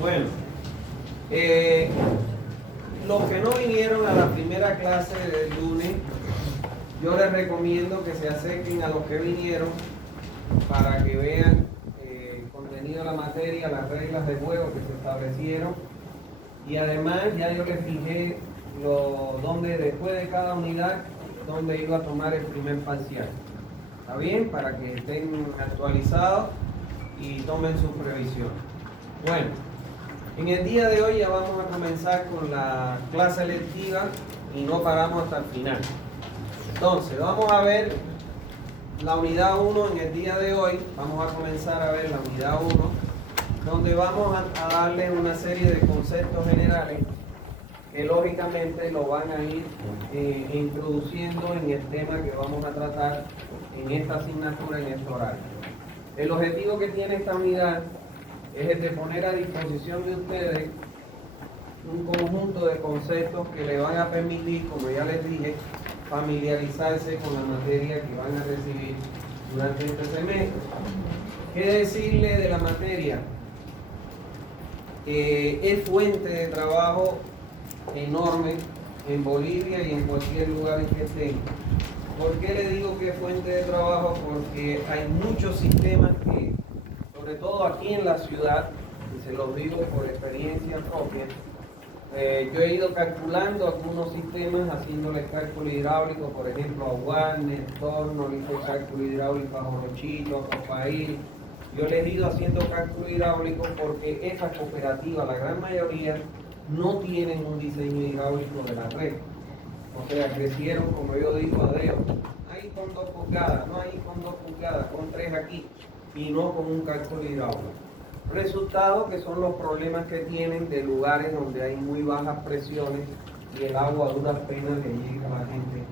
Bueno, los que no vinieron a la primera clase del lunes, yo les recomiendo que se acerquen a los que vinieron para que vean el contenido de la materia, las reglas de juego que se establecieron, y además ya yo les fijé donde después de cada unidad donde iba a tomar el primer parcial. ¿Está bien? Para que estén actualizados y tomen sus previsiones. Bueno, en el día de hoy ya vamos a comenzar con la clase lectiva y no paramos hasta el final. Entonces, vamos a ver la unidad 1 en el día de hoy. Vamos a comenzar a ver la unidad 1, donde vamos a darle una serie de conceptos generales que lógicamente lo van a ir introduciendo en el tema que vamos a tratar en esta asignatura, en este horario. El objetivo que tiene esta unidad es el de poner a disposición de ustedes un conjunto de conceptos que le van a permitir, como ya les dije, familiarizarse con la materia que van a recibir durante este semestre. ¿Qué decirle de la materia? Es fuente de trabajo enorme en Bolivia y en cualquier lugar en que estén. ¿Por qué le digo que es fuente de trabajo? Porque hay muchos sistemas que, sobre todo aquí en la ciudad, y se los digo por experiencia propia, yo he ido calculando algunos sistemas, haciéndoles cálculo hidráulico, por ejemplo, a Warner, Torno, le hice cálculo hidráulico a Jorochito, a Copail. Yo les he ido haciendo cálculo hidráulico porque esas cooperativas, la gran mayoría, no tienen un diseño hidráulico de la red. O sea, crecieron, como yo digo, a dedo. Ahí con 2 pulgadas, no ahí con 2 pulgadas, con 3 aquí, y no con un cálculo hidráulico. Resultado que son los problemas que tienen de lugares donde hay muy bajas presiones y el agua a duras penas le llega a la gente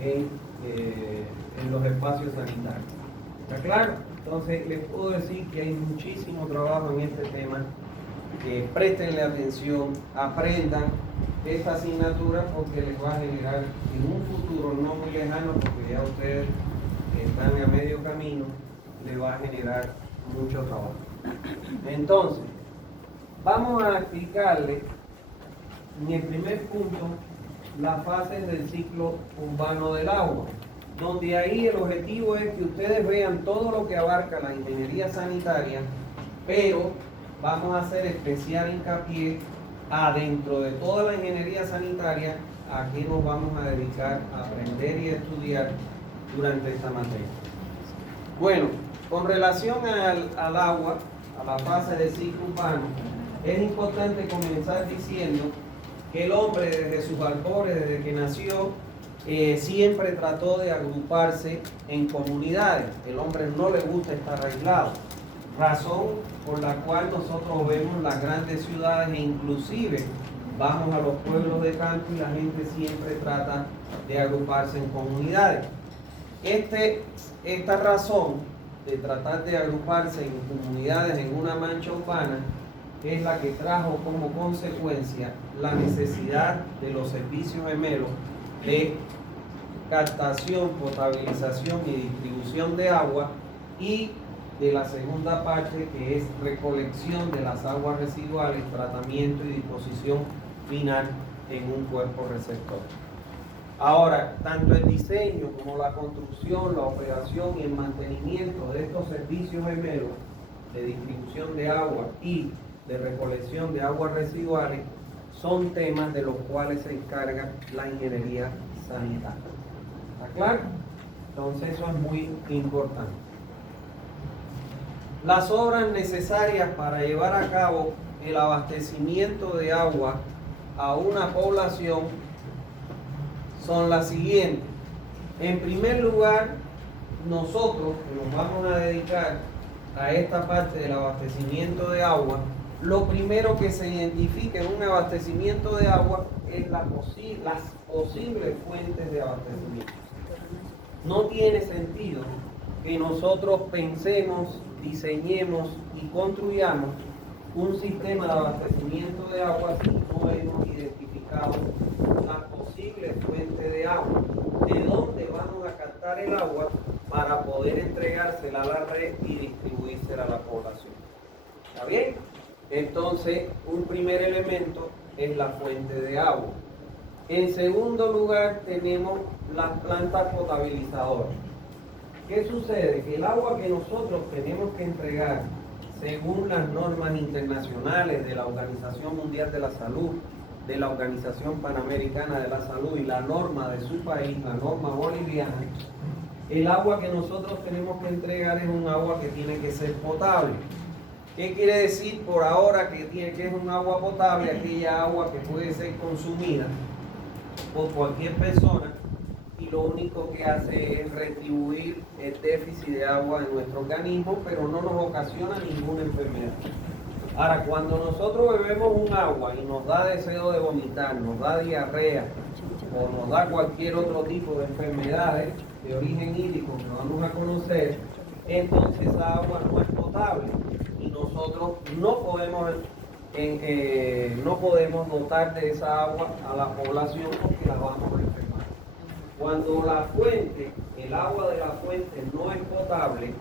en los espacios sanitarios. ¿Está claro? Entonces les puedo decir que hay muchísimo trabajo en este tema. Préstenle atención, aprendan esta asignatura porque les va a generar en un futuro no muy lejano, porque ya ustedes están a medio camino, les va a generar mucho trabajo. Entonces, vamos a explicarle en el primer punto las fases del ciclo urbano del agua, donde ahí el objetivo es que ustedes vean todo lo que abarca la ingeniería sanitaria, pero vamos a hacer especial hincapié adentro de toda la ingeniería sanitaria a qué nos vamos a dedicar a aprender y estudiar durante esta materia. Bueno, con relación al agua, a la fase del ciclo urbano, es importante comenzar diciendo que el hombre desde sus albores, desde que nació, siempre trató de agruparse en comunidades. El hombre no le gusta estar aislado, razón por la cual nosotros vemos las grandes ciudades e inclusive vamos a los pueblos de campo y la gente siempre trata de agruparse en comunidades. Esta razón de tratar de agruparse en comunidades en una mancha urbana es la que trajo como consecuencia la necesidad de los servicios gemelos de captación, potabilización y distribución de agua, y de la segunda parte, que es recolección de las aguas residuales, tratamiento y disposición final en un cuerpo receptor. Ahora, tanto el diseño como la construcción, la operación y el mantenimiento de estos servicios gemelos de distribución de agua y de recolección de aguas residuales son temas de los cuales se encarga la ingeniería sanitaria. ¿Está claro? Entonces eso es muy importante. Las obras necesarias para llevar a cabo el abastecimiento de agua a una población son las siguientes. En primer lugar, nosotros que nos vamos a dedicar a esta parte del abastecimiento de agua, lo primero que se identifica en un abastecimiento de agua es las posibles fuentes de abastecimiento. No tiene sentido que nosotros pensemos, diseñemos y construyamos un sistema de abastecimiento de agua si no hemos identificado las posibles fuentes de agua, de dónde vamos a captar el agua para poder entregársela a la red y distribuírsela a la población. ¿Está bien? Entonces, un primer elemento es la fuente de agua. En segundo lugar, tenemos las plantas potabilizadoras. ¿Qué sucede? Que el agua que nosotros tenemos que entregar, según las normas internacionales de la Organización Mundial de la Salud, de la Organización Panamericana de la Salud y la norma de su país, la norma boliviana, el agua que nosotros tenemos que entregar es un agua que tiene que ser potable. ¿Qué quiere decir por ahora que es un agua potable? Aquella agua que puede ser consumida por cualquier persona y lo único que hace es retribuir el déficit de agua en nuestro organismo, pero no nos ocasiona ninguna enfermedad. Ahora, cuando nosotros bebemos un agua y nos da deseo de vomitar, nos da diarrea o nos da cualquier otro tipo de enfermedades de origen hídrico que vamos a conocer, entonces esa agua no es potable y nosotros no podemos dotar de esa agua a la población porque la vamos a enfermar. Cuando la fuente, el agua de la fuente no es potable,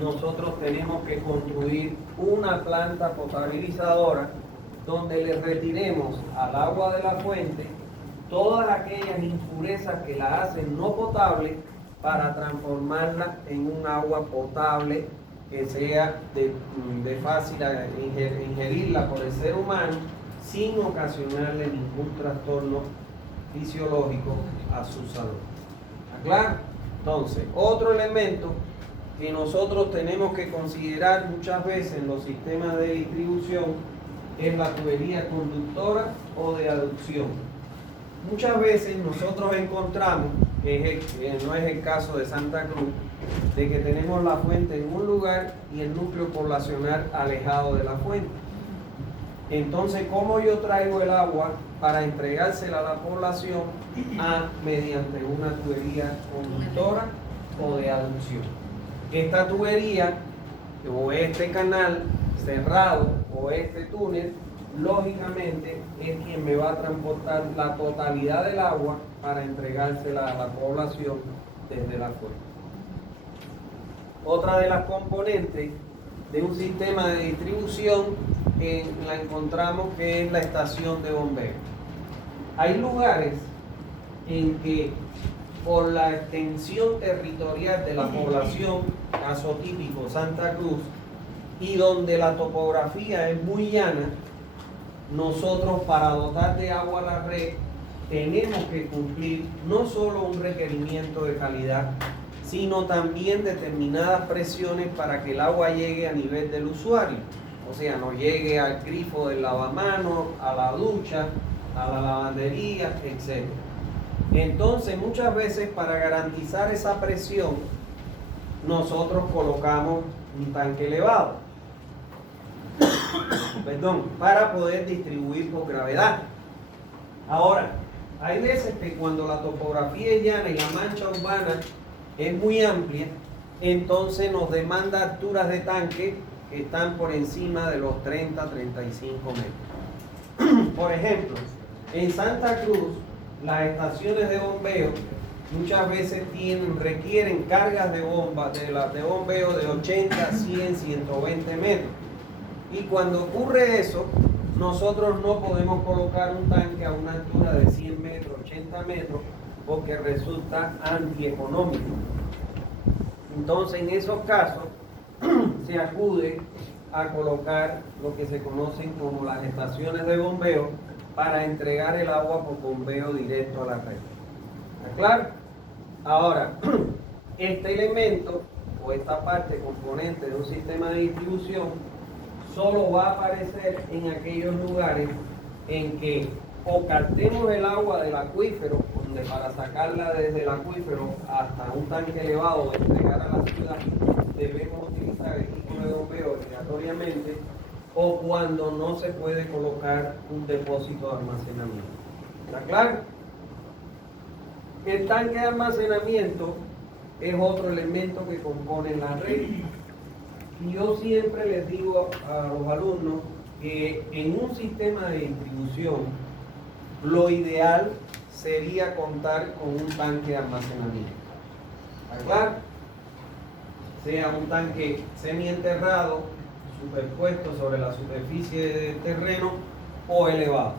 nosotros tenemos que construir una planta potabilizadora donde le retiremos al agua de la fuente todas aquellas impurezas que la hacen no potable para transformarla en un agua potable que sea de fácil ingerirla por el ser humano sin ocasionarle ningún trastorno fisiológico a su salud. ¿Está claro? Entonces, otro elemento que nosotros tenemos que considerar muchas veces en los sistemas de distribución es la tubería conductora o de aducción. Muchas veces nosotros encontramos, que no es el caso de Santa Cruz, de que tenemos la fuente en un lugar y el núcleo poblacional alejado de la fuente. Entonces, ¿cómo yo traigo el agua para entregársela a la población mediante una tubería conductora o de aducción? Esta tubería o este canal cerrado o este túnel, lógicamente es quien me va a transportar la totalidad del agua para entregársela a la población desde la fuente. Otra de las componentes de un sistema de distribución la encontramos que es la estación de bombeo. Hay lugares en que por la extensión territorial de la población, caso típico Santa Cruz, y donde la topografía es muy llana, nosotros para dotar de agua a la red tenemos que cumplir no solo un requerimiento de calidad, sino también determinadas presiones para que el agua llegue a nivel del usuario. O sea, no llegue al grifo del lavamanos, a la ducha, a la lavandería, etc. Entonces, muchas veces para garantizar esa presión, nosotros colocamos un tanque elevado, para poder distribuir por gravedad. Ahora, hay veces que cuando la topografía es llana y la mancha urbana es muy amplia, entonces nos demanda alturas de tanque que están por encima de los 30-35 metros. Por ejemplo, en Santa Cruz, las estaciones de bombeo muchas veces requieren cargas de bombeo de 80, 100, 120 metros. Y cuando ocurre eso, nosotros no podemos colocar un tanque a una altura de 100 metros, 80 metros, porque resulta antieconómico. Entonces, en esos casos, se acude a colocar lo que se conocen como las estaciones de bombeo para entregar el agua por bombeo directo a la red. ¿Está claro? Ahora, este elemento o esta parte componente de un sistema de distribución solo va a aparecer en aquellos lugares en que o captemos el agua del acuífero, donde para sacarla desde el acuífero hasta un tanque elevado o entregar a la ciudad debemos utilizar equipos de bombeo obligatoriamente, o cuando no se puede colocar un depósito de almacenamiento. ¿Está claro? El tanque de almacenamiento es otro elemento que compone la red. Y yo siempre les digo a los alumnos que en un sistema de distribución lo ideal sería contar con un tanque de almacenamiento. ¿Está claro? Sea un tanque semienterrado, superpuesto sobre la superficie del terreno o elevado.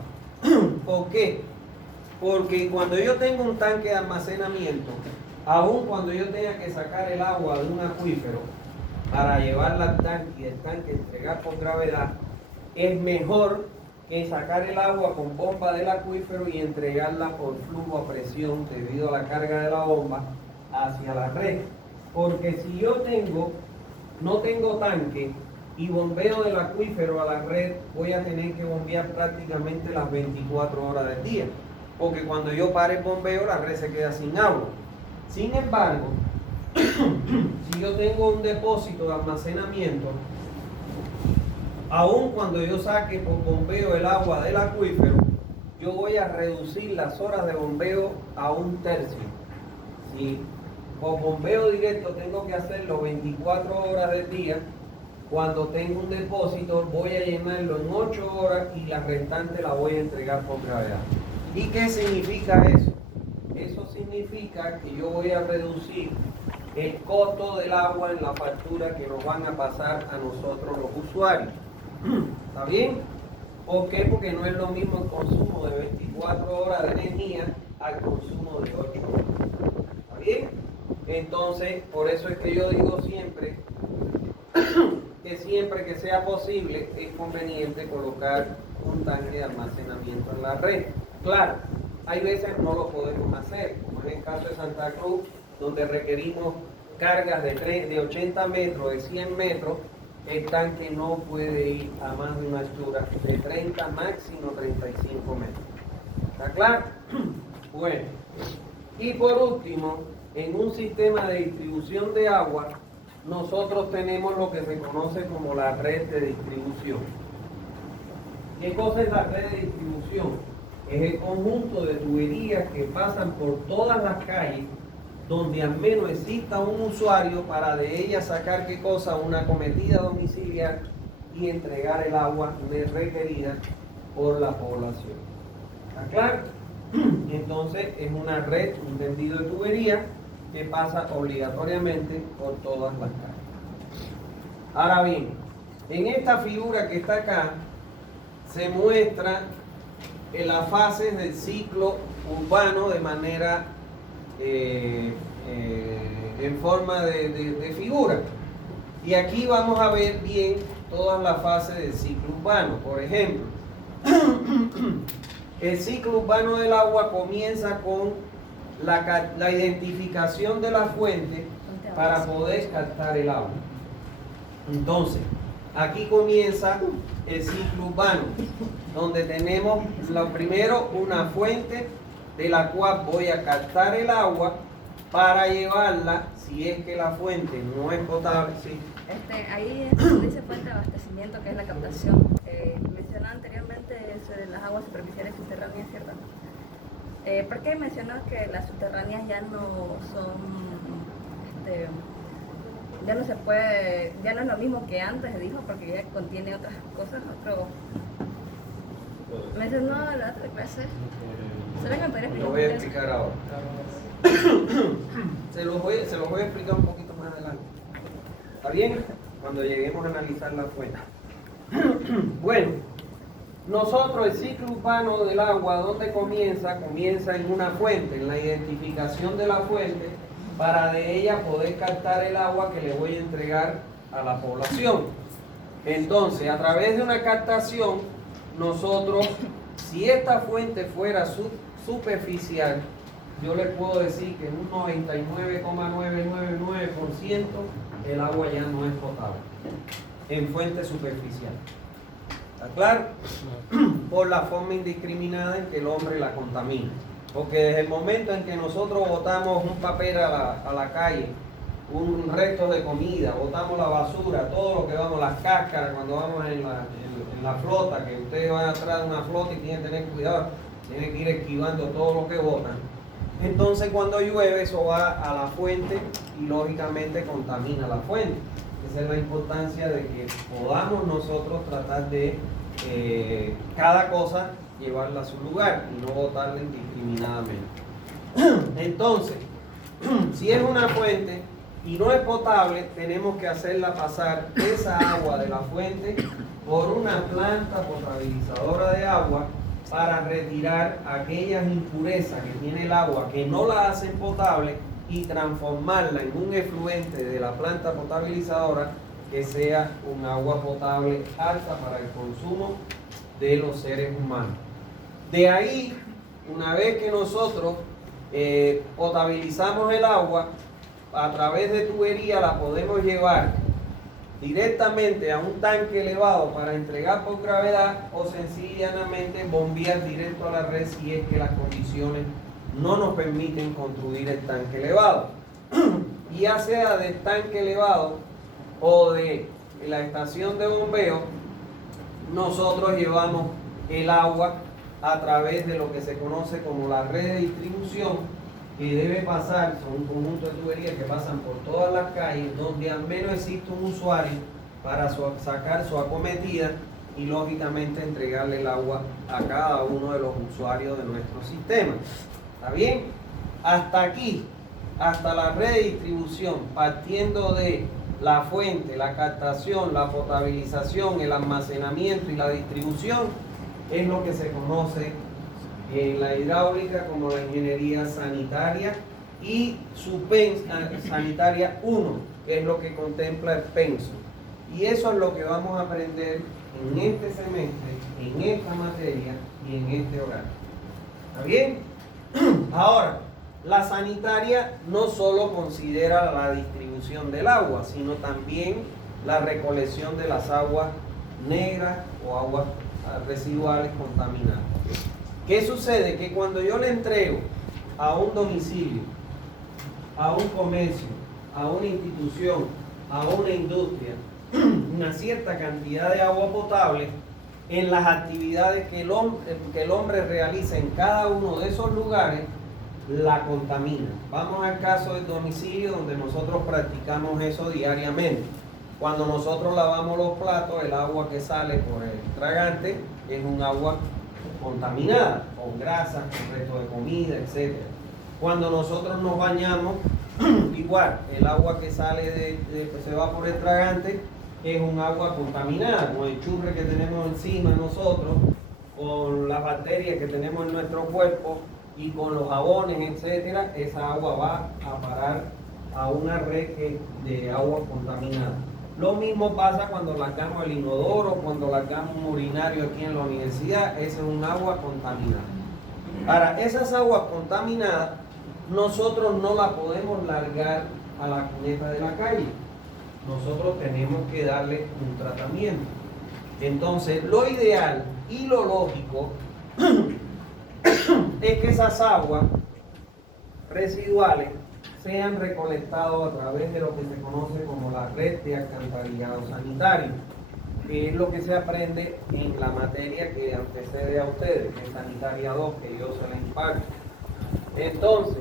¿Por qué? Porque cuando yo tengo un tanque de almacenamiento, aun cuando yo tenga que sacar el agua de un acuífero para llevarla al tanque y el tanque entregar por gravedad, es mejor que sacar el agua con bomba del acuífero y entregarla por flujo a presión debido a la carga de la bomba hacia la red. Porque si yo no tengo tanque y bombeo del acuífero a la red, voy a tener que bombear prácticamente las 24 horas del día. Porque cuando yo pare el bombeo, la red se queda sin agua. Sin embargo, si yo tengo un depósito de almacenamiento, aun cuando yo saque por bombeo el agua del acuífero, yo voy a reducir las horas de bombeo a 1/3. Si por bombeo directo tengo que hacerlo 24 horas del día, cuando tengo un depósito voy a llenarlo en 8 horas y la restante la voy a entregar por gravedad. ¿Y qué significa eso? Eso significa que yo voy a reducir el costo del agua en la factura que nos van a pasar a nosotros los usuarios. ¿Está bien? ¿Por qué? Porque no es lo mismo el consumo de 24 horas de energía al consumo de 8 horas. ¿Está bien? Entonces, por eso es que yo digo siempre que sea posible es conveniente colocar un tanque de almacenamiento en la red. Claro, hay veces no lo podemos hacer, como en el caso de Santa Cruz, donde requerimos cargas de 80 metros, de 100 metros, el tanque no puede ir a más de una altura de 30, máximo 35 metros. ¿Está claro? Bueno, y por último, en un sistema de distribución de agua, nosotros tenemos lo que se conoce como la red de distribución. ¿Qué cosa es la red de distribución? Es el conjunto de tuberías que pasan por todas las calles donde al menos exista un usuario para de ella sacar qué cosa, una acometida domiciliar y entregar el agua requerida por la población. ¿Está claro? Entonces es una red, un tendido de tubería que pasa obligatoriamente por todas las calles. Ahora bien, en esta figura que está acá se muestra en las fases del ciclo urbano de manera en forma de figura. Y aquí vamos a ver bien todas las fases del ciclo urbano. Por ejemplo, el ciclo urbano del agua comienza con la identificación de la fuente para poder captar el agua. Entonces, aquí comienza el ciclo urbano, donde tenemos lo primero una fuente de la cual voy a captar el agua para llevarla, si es que la fuente no es potable. ¿Sí? Ahí dice fuente de abastecimiento, que es la captación. Mencionaba anteriormente sobre las aguas superficiales subterráneas, ¿cierto? ¿Por qué mencionó que las subterráneas ya no son, ya no se puede, ya no es lo mismo que antes, dijo, porque ya contiene otras cosas, mencionó la otra clase? ¿Será que me podría explicar? Lo voy a explicar ahora. se los voy a explicar un poquito más adelante. ¿Está bien? Cuando lleguemos a analizar la fuente. Bueno, nosotros el ciclo urbano del agua, ¿dónde comienza? Comienza en una fuente, en la identificación de la fuente, para de ella poder captar el agua que le voy a entregar a la población. Entonces, a través de una captación, nosotros, si esta fuente fuera superficial, yo le puedo decir que en un 99,999% el agua ya no es potable en fuente superficial. ¿Está claro? Por la forma indiscriminada en que el hombre la contamina. Porque desde el momento en que nosotros botamos un papel a la calle, un resto de comida, botamos la basura, todo lo que vamos, las cáscaras, cuando vamos en la flota, que ustedes van atrás de una flota y tienen que tener cuidado, tienen que ir esquivando todo lo que botan. Entonces cuando llueve eso va a la fuente y lógicamente contamina la fuente. Esa es la importancia de que podamos nosotros tratar de cada cosa llevarla a su lugar y no botarla indiscriminadamente. Entonces, si es una fuente y no es potable, tenemos que hacerla pasar esa agua de la fuente por una planta potabilizadora de agua para retirar aquellas impurezas que tiene el agua que no la hacen potable y transformarla en un efluente de la planta potabilizadora que sea un agua potable apta para el consumo de los seres humanos. De ahí, una vez que nosotros potabilizamos el agua, a través de tubería la podemos llevar directamente a un tanque elevado para entregar por gravedad o sencillamente bombear directo a la red si es que las condiciones no nos permiten construir el tanque elevado. Y ya sea del tanque elevado o de la estación de bombeo, nosotros llevamos el agua a través de lo que se conoce como la red de distribución, que debe pasar, son un conjunto de tuberías que pasan por todas las calles, donde al menos existe un usuario para sacar su acometida y lógicamente entregarle el agua a cada uno de los usuarios de nuestro sistema. ¿Está bien? Hasta aquí, hasta la red de distribución, partiendo de la fuente, la captación, la potabilización, el almacenamiento y la distribución, es lo que se conoce en la hidráulica como la ingeniería sanitaria y su sanitaria 1, que es lo que contempla el penso. Y eso es lo que vamos a aprender en este semestre, en esta materia y en este horario. ¿Está bien? Ahora, la sanitaria no solo considera la distribución del agua, sino también la recolección de las aguas negras o aguas residuales contaminadas. ¿Qué sucede? Que cuando yo le entrego a un domicilio, a un comercio, a una institución, a una industria, una cierta cantidad de agua potable, en las actividades que el hombre realiza en cada uno de esos lugares, la contamina. Vamos al caso del domicilio, donde nosotros practicamos eso diariamente. Cuando nosotros lavamos los platos, el agua que sale por el tragante es un agua contaminada, con grasa, con resto de comida, etc. Cuando nosotros nos bañamos, igual, el agua que sale que se va por el tragante es un agua contaminada, con el churre que tenemos encima nosotros, con las bacterias que tenemos en nuestro cuerpo y con los jabones, etc. Esa agua va a parar a una red de agua contaminada. Lo mismo pasa cuando largamos el inodoro, cuando largamos un urinario aquí en la universidad, esa es un agua contaminada. Para esas aguas contaminadas, nosotros no la podemos largar a la cuneta de la calle. Nosotros tenemos que darle un tratamiento. Entonces, lo ideal y lo lógico es que esas aguas residuales sean recolectados a través de lo que se conoce como la red de alcantarillado sanitario, que es lo que se aprende en la materia que antecede a ustedes, que es Sanitaria 2, que yo se la imparto. Entonces,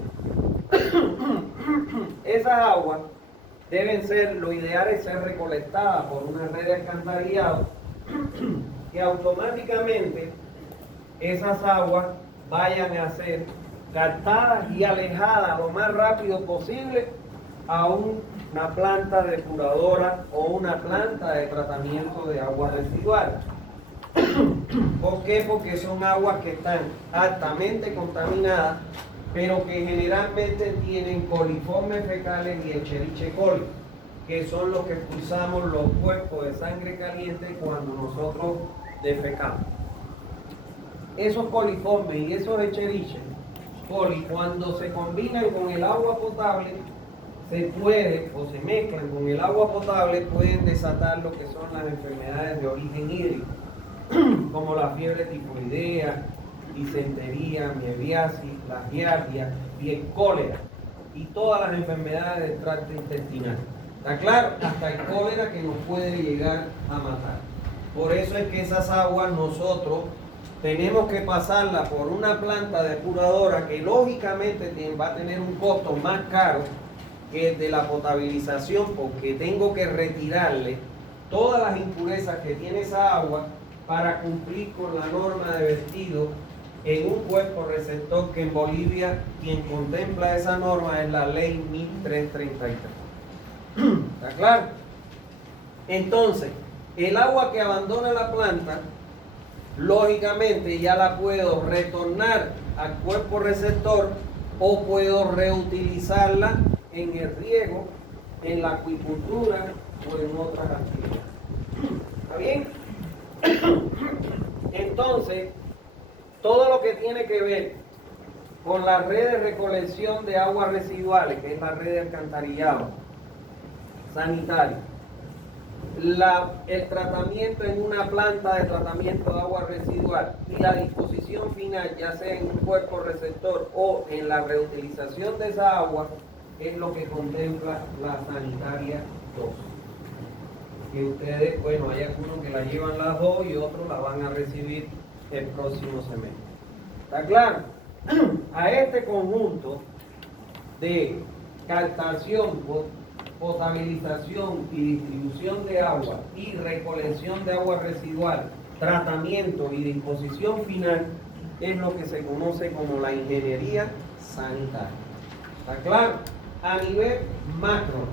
esas aguas deben ser, lo ideal es ser recolectadas por una red de alcantarillado, que automáticamente esas aguas vayan a ser captadas y alejadas lo más rápido posible a una planta depuradora o una planta de tratamiento de aguas residuales. ¿Por qué? Porque son aguas que están altamente contaminadas, pero que generalmente tienen coliformes fecales y Escherichia coli, que son los que expulsamos los cuerpos de sangre caliente cuando nosotros defecamos. Esos coliformes y esos Escherichia coli, cuando se combinan con el agua potable, se puede o se mezclan con el agua potable, pueden desatar lo que son las enfermedades de origen hídrico, como la fiebre tifoidea, disentería, miebiasis, la giardia y el cólera, y todas las enfermedades del tracto intestinal. ¿Está claro? Hasta el cólera, que nos puede llegar a matar. Por eso es que esas aguas nosotros tenemos que pasarlas por una planta depuradora que lógicamente va a tener un costo más caro que el de la potabilización, porque tengo que retirarle todas las impurezas que tiene esa agua para cumplir con la norma de vertido en un cuerpo receptor, que en Bolivia quien contempla esa norma es la ley 1333. ¿Está claro? Entonces, el agua que abandona la planta, lógicamente ya la puedo retornar al cuerpo receptor o puedo reutilizarla en el riego, en la acuicultura o en otras actividades. ¿Está bien? Entonces, todo lo que tiene que ver con la red de recolección de aguas residuales, que es la red de alcantarillado sanitario, el tratamiento en una planta de tratamiento de agua residual y la disposición final, ya sea en un cuerpo receptor o en la reutilización de esa agua, es lo que contempla la sanitaria 2. Que ustedes, bueno, hay algunos que la llevan las dos y otros la van a recibir el próximo semestre. ¿Está claro? A este conjunto de captación, potabilización y distribución de agua y recolección de agua residual, tratamiento y disposición final es lo que se conoce como la ingeniería sanitaria. ¿Está claro? A nivel macro,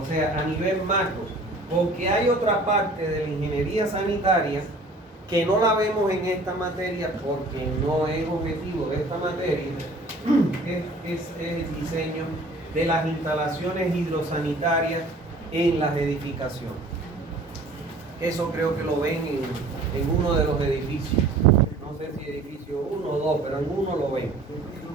o sea, a nivel macro, porque hay otra parte de la ingeniería sanitaria que no la vemos en esta materia porque no es objetivo de esta materia, es el diseño de las instalaciones hidrosanitarias en las edificaciones. Eso creo que lo ven en uno de los edificios. No sé si edificio 1 o 2, pero en uno lo ven.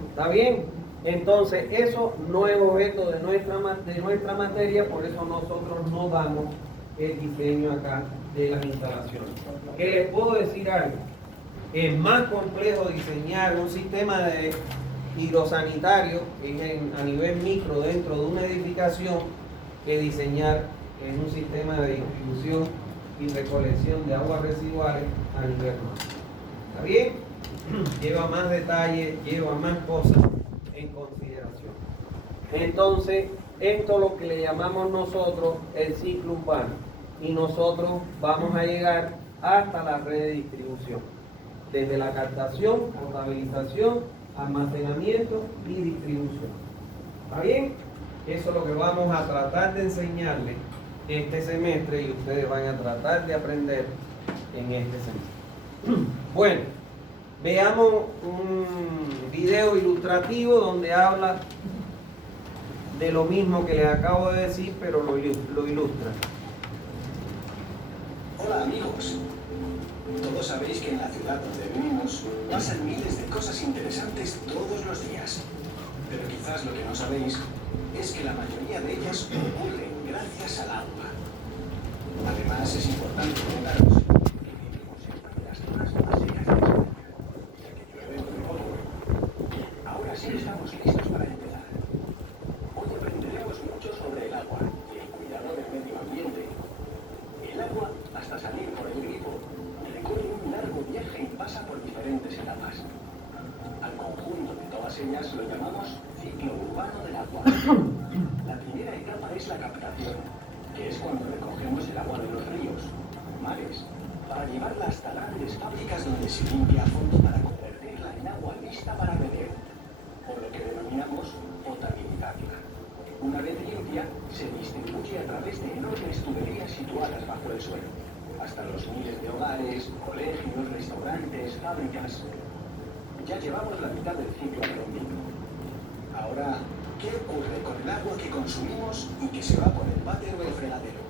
¿Está bien? Entonces, eso no es objeto de nuestra materia, por eso nosotros no damos el diseño acá de las instalaciones. ¿Qué les puedo decir algo? Es más complejo diseñar un sistema de hidrosanitario a nivel micro dentro de una edificación que diseñar en un sistema de distribución y recolección de aguas residuales a nivel macro. ¿Está bien? Lleva más detalles, lleva más cosas en consideración. Entonces, esto es lo que le llamamos nosotros el ciclo urbano, y nosotros vamos a llegar hasta la red de distribución, desde la captación, potabilización, almacenamiento y distribución. ¿Está bien? Eso es lo que vamos a tratar de enseñarles este semestre y ustedes van a tratar de aprender en este semestre. Bueno, veamos un video ilustrativo donde habla de lo mismo que les acabo de decir, pero lo ilustra. Hola amigos, todos sabéis que en la ciudad donde vivimos pasan miles de cosas interesantes todos los días, pero quizás lo que no sabéis es que la mayoría de ellas ocurren gracias al agua. Además es importante contaros que vivimos en una de las zonas más secas de España, ya que llueve muy poco. Ahora sí estamos listos para empezar. Hoy aprenderemos mucho sobre el agua y el cuidado del medio ambiente. El agua, hasta salir por el grifo, recorre un largo viaje y pasa por diferentes etapas. Al conjunto de todas ellas lo llamamos ciclo urbano del agua. La primera etapa es la captación, que es cuando recogemos el agua de los ríos, mares, para llevarla hasta grandes fábricas donde se limpia a fondo para convertirla en agua lista para beber, o lo que denominamos potabilizarla. Una vez limpia, se distribuye a través de enormes tuberías situadas bajo el suelo, hasta los miles de hogares, colegios, restaurantes, fábricas. Ya llevamos la mitad del ciclo económico. Ahora, ¿qué ocurre con el agua que consumimos y que se va por el váter o el fregadero?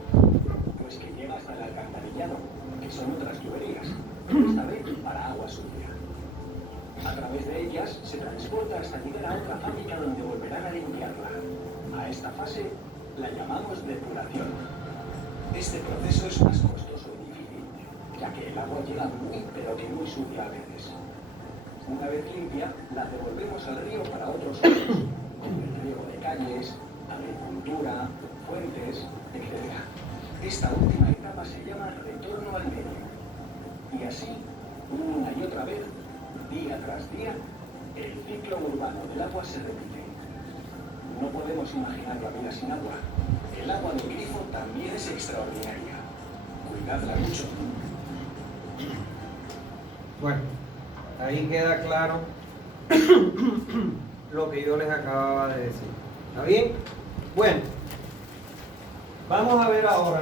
Pues que llega hasta el alcantarillado, que son otras tuberías, esta vez para agua sucia. A través de ellas se transporta hasta llegar a otra fábrica donde volverán a limpiarla. A esta fase la llamamos depuración. Este proceso es más costoso y difícil, ya que el agua llega muy pero que muy sucia a veces. Una vez limpia, la devolvemos al río para otros usos, como el riego de calles, agricultura, fuentes, etc. Esta última etapa se llama retorno al medio. Y así, una y otra vez, día tras día, el ciclo urbano del agua se repite. No podemos imaginar la vida sin agua. El agua del grifo también es extraordinaria. Cuidadla mucho. Bueno, ahí queda claro lo que yo les acababa de decir. ¿Está bien? Bueno, Vamos a ver ahora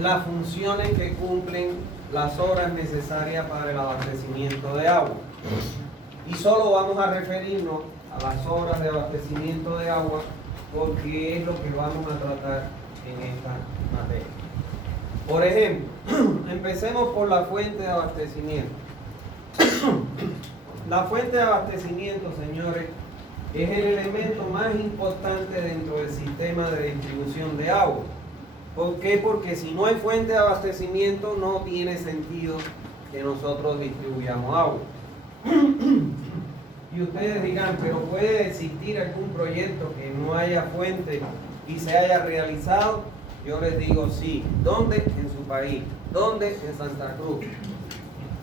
las funciones que cumplen las horas necesarias para el abastecimiento de agua. Y solo vamos a referirnos a las horas de abastecimiento de agua porque es lo que vamos a tratar en esta materia. Por ejemplo, empecemos por la fuente de abastecimiento. La fuente de abastecimiento, señores, es el elemento más importante dentro del sistema de distribución de agua. ¿Por qué? Porque si no hay fuente de abastecimiento, no tiene sentido que nosotros distribuyamos agua. Y ustedes dirán, pero ¿puede existir algún proyecto que no haya fuente y se haya realizado? Yo les digo sí. ¿Dónde? En su país. ¿Dónde? En Santa Cruz.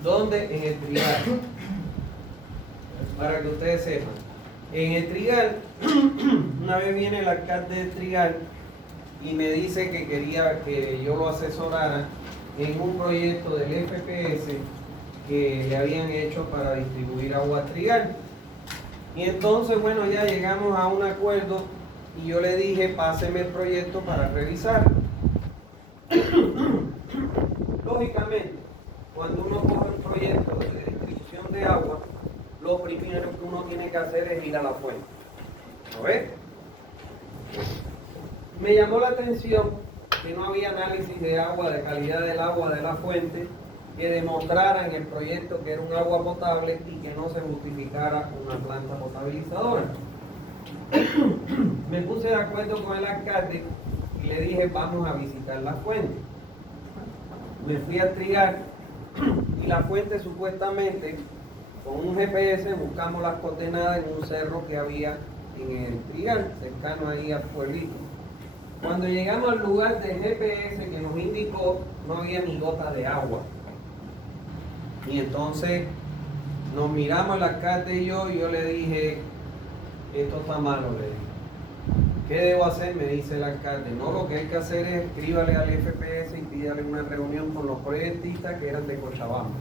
¿Dónde? En el Trigal. Para que ustedes sepan. En el Trigal, una vez viene el alcalde del Trigal y me dice que quería que yo lo asesorara en un proyecto del FPS que le habían hecho para distribuir agua al Trigal. Y entonces, bueno, ya llegamos a un acuerdo y yo le dije, páseme el proyecto para revisar. Lógicamente, cuando uno coge un proyecto de distribución de agua, lo primero que uno tiene que hacer es ir a la fuente. ¿Lo ves? Me llamó la atención que no había análisis de agua, de calidad del agua de la fuente, que demostrara en el proyecto que era un agua potable y que no se justificara una planta potabilizadora. Me puse de acuerdo con el alcalde y le dije, vamos a visitar la fuente. Me fui al Trigal y la fuente supuestamente, con un GPS, buscamos las coordenadas en un cerro que había en el Trigal, cercano ahí al pueblito. Cuando llegamos al lugar del GPS que nos indicó, no había ni gota de agua. Y entonces nos miramos el alcalde y yo le dije, esto está malo, le dije. ¿Qué debo hacer? Me dice el alcalde. No, lo que hay que hacer es escríbale al FPS y pídale una reunión con los proyectistas que eran de Cochabamba.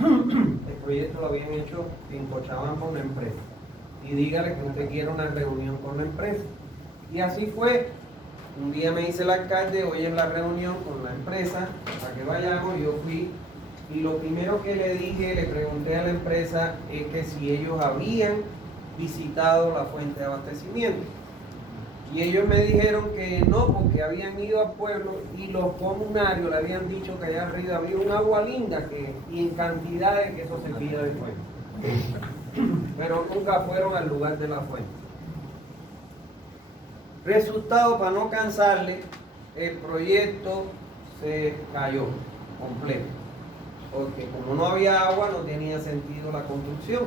El proyecto lo habían hecho en Cochabamba, una empresa. Y dígale que usted quiere una reunión con la empresa. Y así fue. Un día me dice el alcalde, hoy es la reunión con la empresa, para que vayamos. Yo fui y lo primero que le dije, le pregunté a la empresa, es que si ellos habían visitado la fuente de abastecimiento. Y ellos me dijeron que no, porque habían ido al pueblo y los comunarios le habían dicho que allá arriba había un agua linda y en cantidades que eso se pide después. Pero nunca fueron al lugar de la fuente. Resultado, para no cansarle, el proyecto se cayó completo. Porque como no había agua, no tenía sentido la construcción.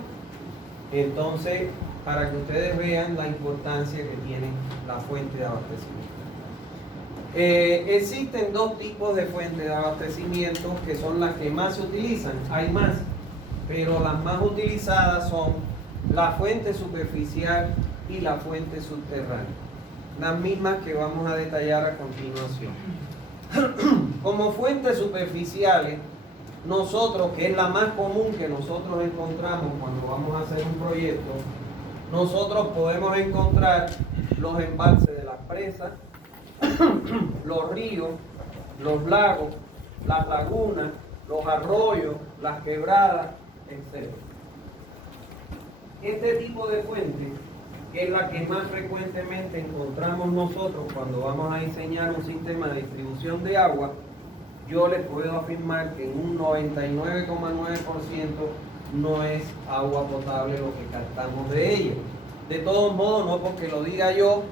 Entonces, para que ustedes vean la importancia que tiene la fuente de abastecimiento. Existen dos tipos de fuentes de abastecimiento que son las que más se utilizan. Hay más, pero las más utilizadas son la fuente superficial y la fuente subterránea. Las mismas que vamos a detallar a continuación. Como fuentes superficiales, nosotros, que es la más común que nosotros encontramos cuando vamos a hacer un proyecto, nosotros podemos encontrar los embalses de las presas, los ríos, los lagos, las lagunas, los arroyos, las quebradas, etc. Este tipo de fuente, que es la que más frecuentemente encontramos nosotros cuando vamos a diseñar un sistema de distribución de agua, yo les puedo afirmar que en un 99,9% no es agua potable lo que captamos de ella. De todos modos, no porque lo diga yo,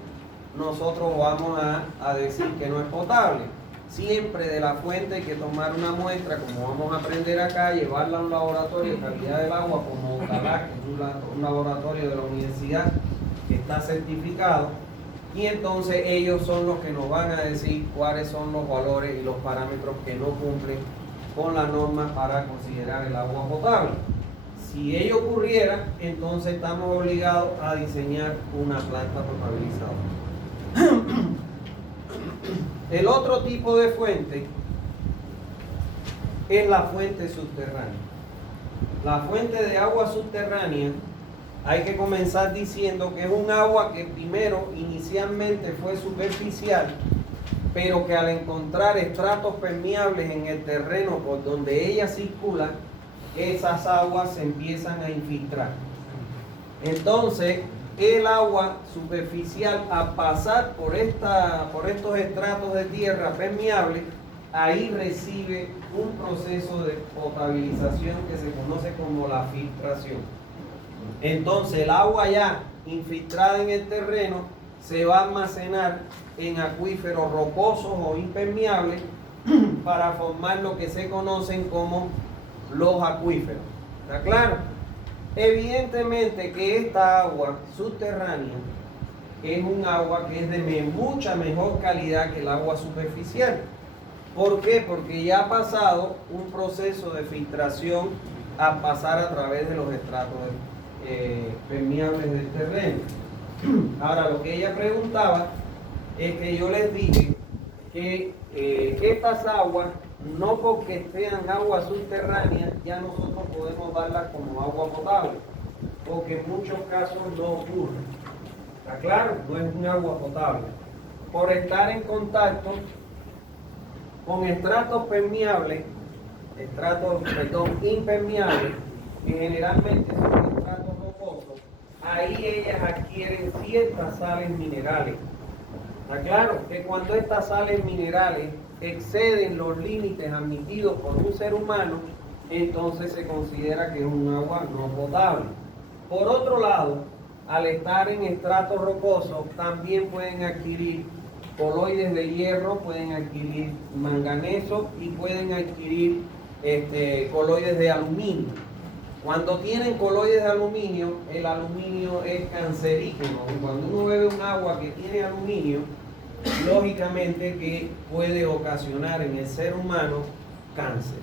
nosotros vamos a decir que no es potable. Siempre de la fuente hay que tomar una muestra, como vamos a aprender acá, llevarla a un laboratorio de calidad del agua como UCALAC, que es un laboratorio de la universidad que está certificado. Y entonces ellos son los que nos van a decir cuáles son los valores y los parámetros que no cumplen con la norma para considerar el agua potable. Si ello ocurriera, entonces estamos obligados a diseñar una planta potabilizadora. El otro tipo de fuente es la fuente subterránea. La fuente de agua subterránea hay que comenzar diciendo que es un agua que primero inicialmente fue superficial, pero que al encontrar estratos permeables en el terreno por donde ella circula, esas aguas se empiezan a infiltrar. Entonces, el agua superficial, a pasar por estos estratos de tierra permeables, ahí recibe un proceso de potabilización que se conoce como la filtración. Entonces, el agua ya infiltrada en el terreno se va a almacenar en acuíferos rocosos o impermeables para formar lo que se conocen como los acuíferos. ¿Está claro? Evidentemente que esta agua subterránea es un agua que es de mucha mejor calidad que el agua superficial. ¿Por qué? Porque ya ha pasado un proceso de filtración a pasar a través de los estratos permeables del terreno. Ahora, lo que ella preguntaba es que yo les dije que estas aguas, no porque sean aguas subterráneas, ya nosotros podemos darlas como agua potable, porque en muchos casos no ocurre. ¿Está claro? No es un agua potable. Por estar en contacto con estratos permeables, impermeables, que generalmente son estratos rocosos, ahí ellas adquieren ciertas sales minerales. ¿Está claro? Que cuando estas sales minerales exceden los límites admitidos por un ser humano, entonces se considera que es un agua no potable. Por otro lado, al estar en estratos rocosos, también pueden adquirir coloides de hierro, pueden adquirir manganeso y pueden adquirir coloides de aluminio. Cuando tienen coloides de aluminio, el aluminio es cancerígeno. Cuando uno bebe un agua que tiene aluminio, lógicamente que puede ocasionar en el ser humano cáncer.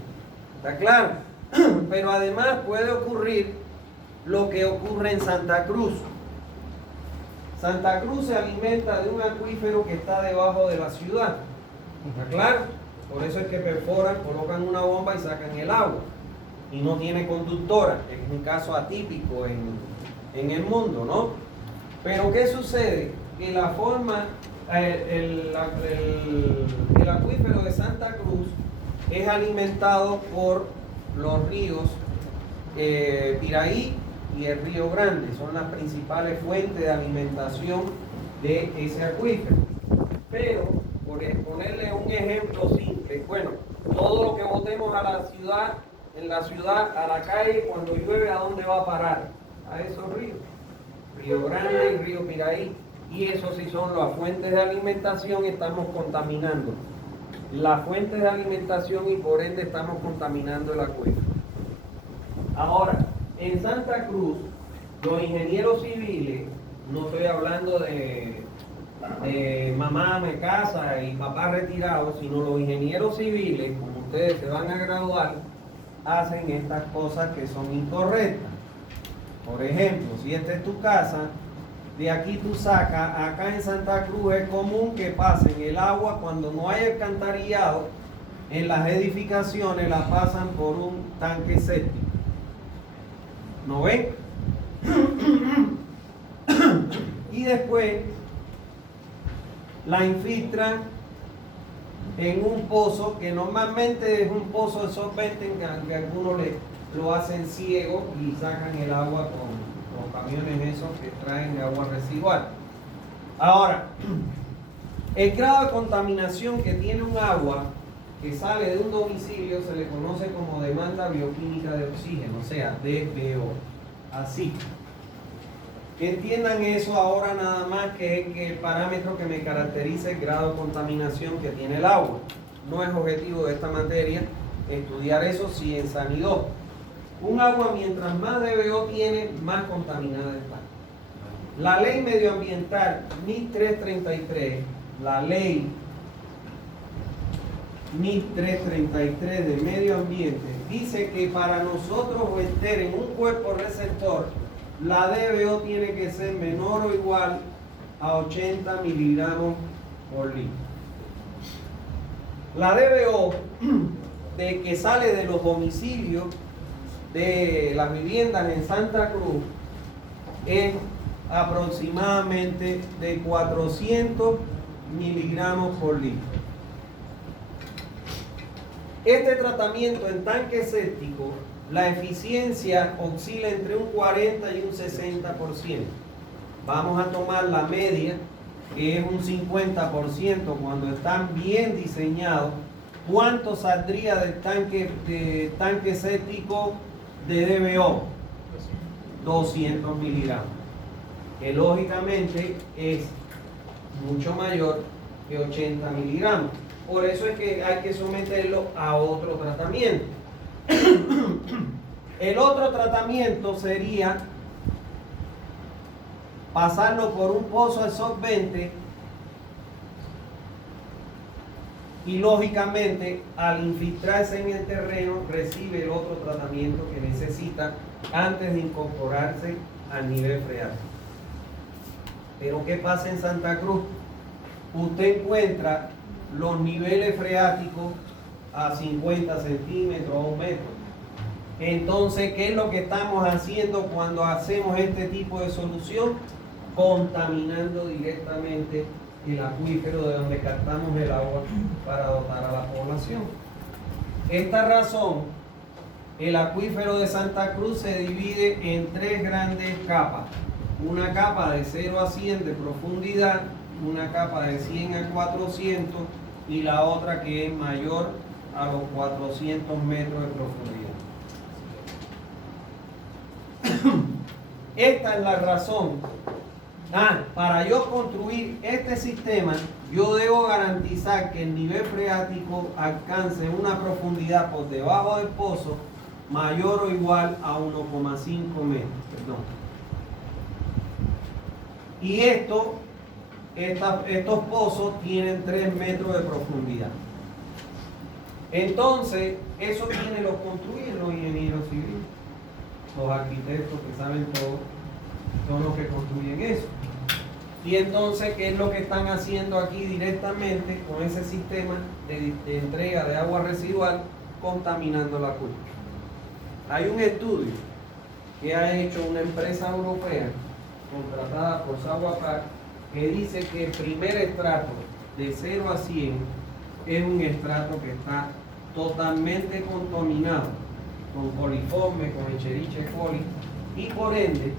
¿Está claro? Pero además puede ocurrir lo que ocurre en Santa Cruz. Santa Cruz se alimenta de un acuífero que está debajo de la ciudad. ¿Está claro? Por eso es que perforan, colocan una bomba y sacan el agua. Y no tiene conductora. Es un caso atípico en el mundo, ¿no? Pero ¿qué sucede? Que la forma, el acuífero de Santa Cruz es alimentado por los ríos Piraí y el Río Grande. Son las principales fuentes de alimentación de ese acuífero. Pero, por ponerle un ejemplo simple, bueno, todo lo que botemos a la ciudad, en la ciudad, a la calle, cuando llueve, ¿a dónde va a parar? A esos ríos. Río Grande y Río Piraí. Y eso sí son las fuentes de alimentación, estamos contaminando las fuentes de alimentación y por ende estamos contaminando el acuífero. Ahora, en Santa Cruz, los ingenieros civiles, no estoy hablando de mamá me casa y papá retirado, sino los ingenieros civiles, como ustedes se van a graduar, hacen estas cosas que son incorrectas. Por ejemplo, si esta es tu casa, de aquí tú sacas, acá en Santa Cruz es común que pasen el agua cuando no hay alcantarillado, en las edificaciones la pasan por un tanque séptico. ¿No ven? Y después la infiltran en un pozo que normalmente es un pozo de solvente, que algunos lo hacen ciego y sacan el agua con los camiones esos que traen agua residual. Ahora, el grado de contaminación que tiene un agua que sale de un domicilio se le conoce como demanda bioquímica de oxígeno, o sea, DBO. Así. Que entiendan eso ahora nada más, que es que el parámetro que me caracteriza el grado de contaminación que tiene el agua. No es objetivo de esta materia estudiar eso, si en sanidad. Un agua mientras más DBO tiene, más contaminada está. La ley medioambiental 1333, la ley 1333 de medio ambiente, dice que para nosotros verter en un cuerpo receptor, la DBO tiene que ser menor o igual a 80 miligramos por litro. La DBO de que sale de los domicilios de las viviendas en Santa Cruz es aproximadamente de 400 miligramos por litro. Este tratamiento en tanque séptico, la eficiencia oscila entre un 40 y un 60%. Vamos a tomar la media, que es un 50% cuando están bien diseñados. ¿Cuánto saldría del tanque séptico de DBO? 200 miligramos, que lógicamente es mucho mayor que 80 miligramos. Por eso es que hay que someterlo a otro tratamiento. El otro tratamiento sería pasarlo por un pozo de solvente y lógicamente al infiltrarse en el terreno recibe el otro tratamiento que necesita antes de incorporarse al nivel freático. Pero ¿qué pasa en Santa Cruz? Usted encuentra los niveles freáticos a 50 centímetros o 1 metro. Entonces, ¿qué es lo que estamos haciendo cuando hacemos este tipo de solución? Contaminando directamente el acuífero de donde captamos el agua para dotar a la población. Esta razón, el acuífero de Santa Cruz se divide en 3 grandes capas. Una capa de 0 a 100 de profundidad, una capa de 100 a 400 y la otra que es mayor a los 400 metros de profundidad. Esta es la razón. Para yo construir este sistema, yo debo garantizar que el nivel freático alcance una profundidad por debajo del pozo mayor o igual a 1,5 metros. Y estos pozos tienen 3 metros de profundidad. Entonces, eso quienes los construyen, los ingenieros civiles, los arquitectos que saben todo, son los que construyen eso. Y entonces, ¿qué es lo que están haciendo aquí directamente con ese sistema de entrega de agua residual contaminando la cuenca? Hay un estudio que ha hecho una empresa europea contratada por Saguapar que dice que el primer estrato de 0 a 100 es un estrato que está totalmente contaminado con coliformes, con Escherichia coli, y por ende